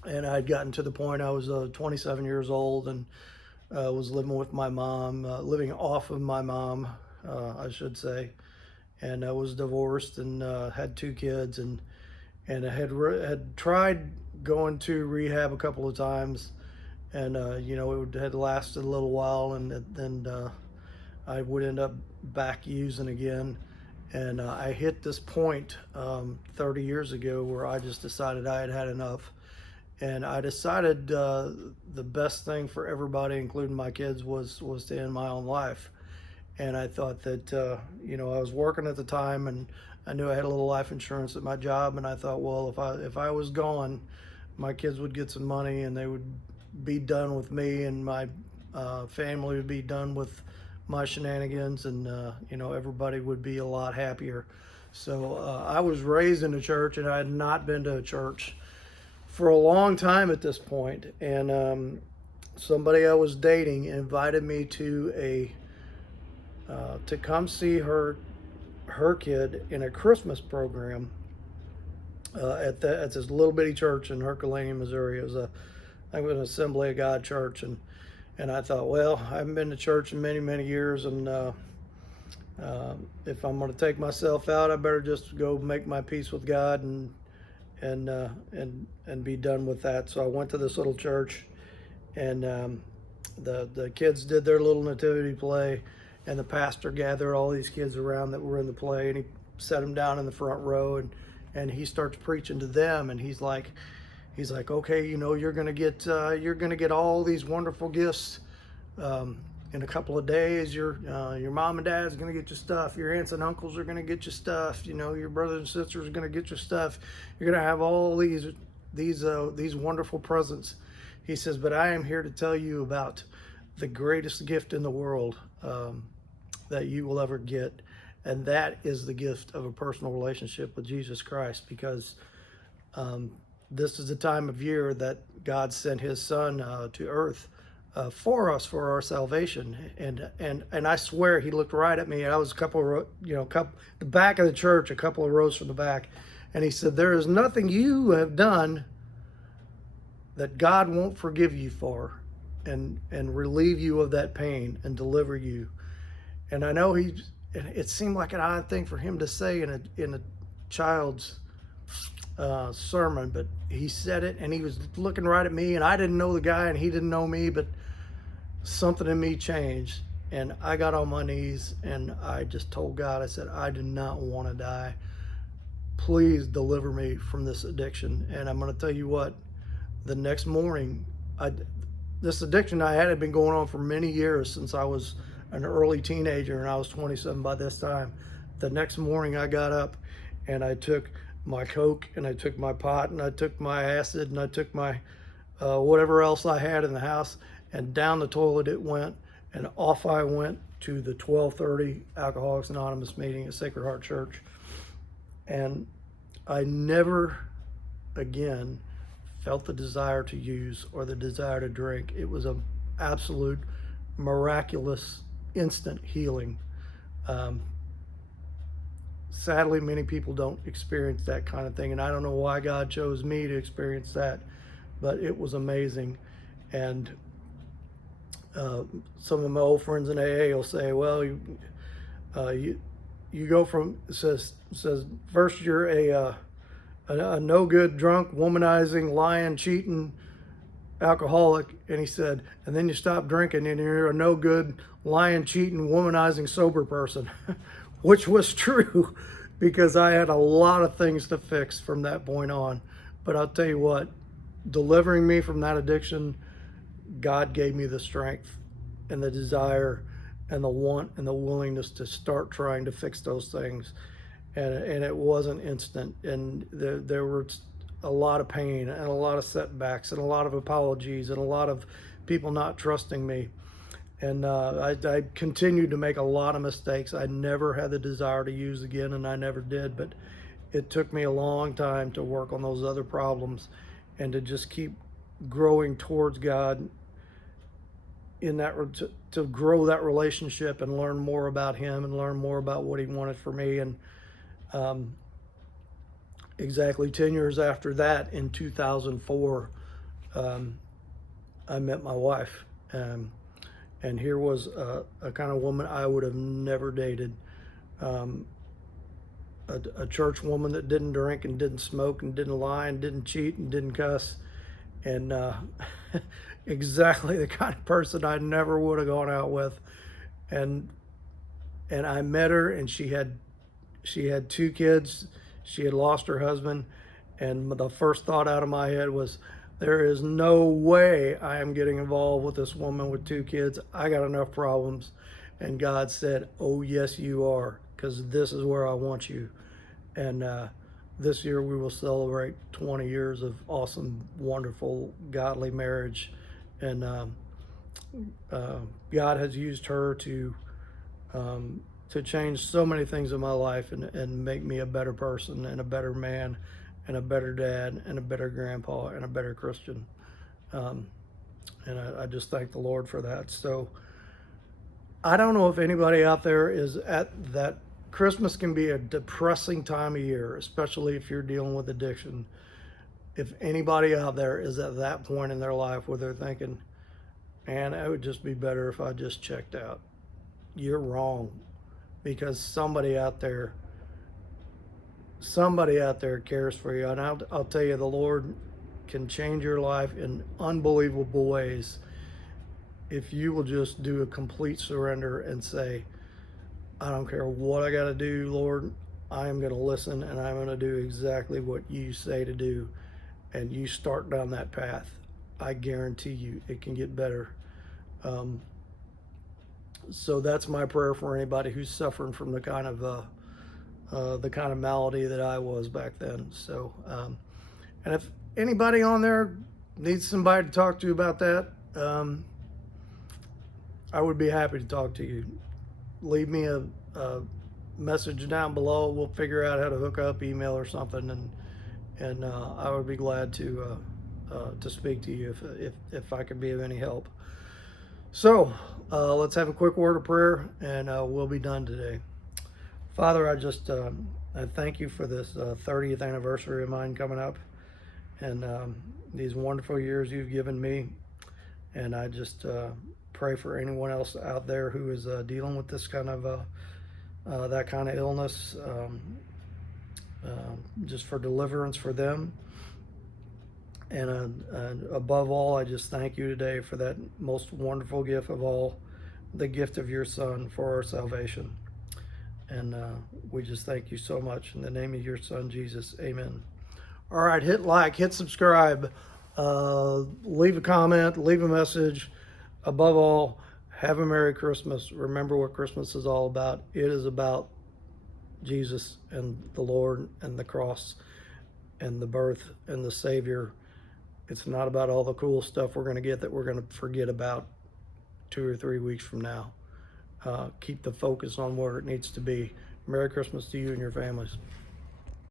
And I'd gotten to the point, I was 27 years old, and was living with my mom, living off of my mom, I should say. And I was divorced and had 2 kids, and I had tried going to rehab a couple of times, and it had lasted a little while, and then I would end up back using again. And I hit this point 30 years ago where I just decided I had had enough. And I decided the best thing for everybody, including my kids, was to end my own life. And I thought that, I was working at the time, and I knew I had a little life insurance at my job. And I thought, well, if I was gone, my kids would get some money, and they would be done with me, and my family would be done with my shenanigans, and, everybody would be a lot happier. So I was raised in a church, and I had not been to a church for a long time at this point. And somebody I was dating invited me to come see her kid in a Christmas program at this little bitty church in Herculaneum, Missouri. It was an Assembly of God church, and I thought, well, I haven't been to church in many, many years, and if I'm going to take myself out, I better just go make my peace with God and be done with that. So I went to this little church, and the kids did their little nativity play, and the pastor gathered all these kids around that were in the play, and he set them down in the front row, and he starts preaching to them, and he's like, okay, you're gonna get all these wonderful gifts in a couple of days. Your mom and dad's gonna get your stuff. Your aunts and uncles are gonna get your stuff. Your brothers and sisters are gonna get your stuff. You're gonna have all these wonderful presents. He says, but I am here to tell you about the greatest gift in the world that you will ever get, and that is the gift of a personal relationship with Jesus Christ. Because this is the time of year that God sent his son to earth for us for our salvation. And I swear he looked right at me. I was the back of the church, a couple of rows from the back, and he said, "There is nothing you have done that God won't forgive you for, and relieve you of that pain and deliver you." And I know it seemed like an odd thing for him to say in a child's sermon, but he said it, and he was looking right at me, and I didn't know the guy and he didn't know me, but something in me changed, and I got on my knees and I just told God, I said, "I do not want to die. Please deliver me from this addiction." And I'm going to tell you what, the next morning, this addiction I had been going on for many years, since I was an early teenager, and I was 27 by this time. The next morning I got up and I took my Coke, and I took my pot, and I took my acid, and I took my whatever else I had in the house, and down the toilet it went, and off I went to the 12:30 Alcoholics Anonymous meeting at Sacred Heart Church. And I never again felt the desire to use or the desire to drink. It was an absolute miraculous instant healing. Sadly, many people don't experience that kind of thing, and I don't know why God chose me to experience that, but it was amazing. And some of my old friends in AA will say, "Well, you go from," it says first you're a no good, drunk, womanizing, lying, cheating alcoholic," and he said, "and then you stop drinking and you're a no good, lying, cheating, womanizing, sober person," which was true, because I had a lot of things to fix from that point on. But I'll tell you what, delivering me from that addiction, God gave me the strength and the desire and the want and the willingness to start trying to fix those things. And it wasn't instant, and there were a lot of pain and a lot of setbacks and a lot of apologies and a lot of people not trusting me. And I continued to make a lot of mistakes. I never had the desire to use again, and I never did, but it took me a long time to work on those other problems and to just keep growing towards God in that, to grow that relationship and learn more about him and learn more about what he wanted for me. And exactly 10 years after that, in 2004, I met my wife. And here was a kind of woman I would have never dated. A church woman that didn't drink and didn't smoke and didn't lie and didn't cheat and didn't cuss. And exactly the kind of person I never would have gone out with. And I met her, and she had 2 kids. She had lost her husband. And the first thought out of my head was, there is no way I am getting involved with this woman with 2 kids. I got enough problems. And God said, "Oh, yes, you are, because this is where I want you." And this year we will celebrate 20 years of awesome, wonderful, godly marriage. And God has used her to change so many things in my life and make me a better person and a better man and a better dad and a better grandpa and a better Christian. And I just thank the Lord for that. So I don't know if anybody out there is at that. Christmas can be a depressing time of year, especially if you're dealing with addiction. If anybody out there is at that point in their life where they're thinking, "Man, it would just be better if I just checked out," you're wrong, because somebody out there cares for you. And I'll tell you, the Lord can change your life in unbelievable ways if you will just do a complete surrender and say, "I don't care what I got to do, Lord. I am going to listen, and I'm going to do exactly what you say to do." And you start down that path, I guarantee you it can get better. So that's my prayer for anybody who's suffering from the kind of malady that I was back then. So, and if anybody on there needs somebody to talk to about that, I would be happy to talk to you. Leave me a message down below. We'll figure out how to hook up, email or something, and I would be glad to speak to you if I could be of any help. So let's have a quick word of prayer, and we'll be done today. Father, I thank you for this 30th anniversary of mine coming up, and these wonderful years you've given me. And I just pray for anyone else out there who is dealing with this kind of that kind of illness, just for deliverance for them. And above all, I just thank you today for that most wonderful gift of all, the gift of your Son for our salvation. And we just thank you so much. In the name of your Son, Jesus, amen. All right, hit like, hit subscribe, leave a comment, leave a message. Above all, have a Merry Christmas. Remember what Christmas is all about. It is about Jesus and the Lord and the cross and the birth and the Savior. It's not about all the cool stuff we're going to get that we're going to forget about 2 or 3 weeks from now. Keep the focus on where it needs to be. Merry Christmas to you and your families.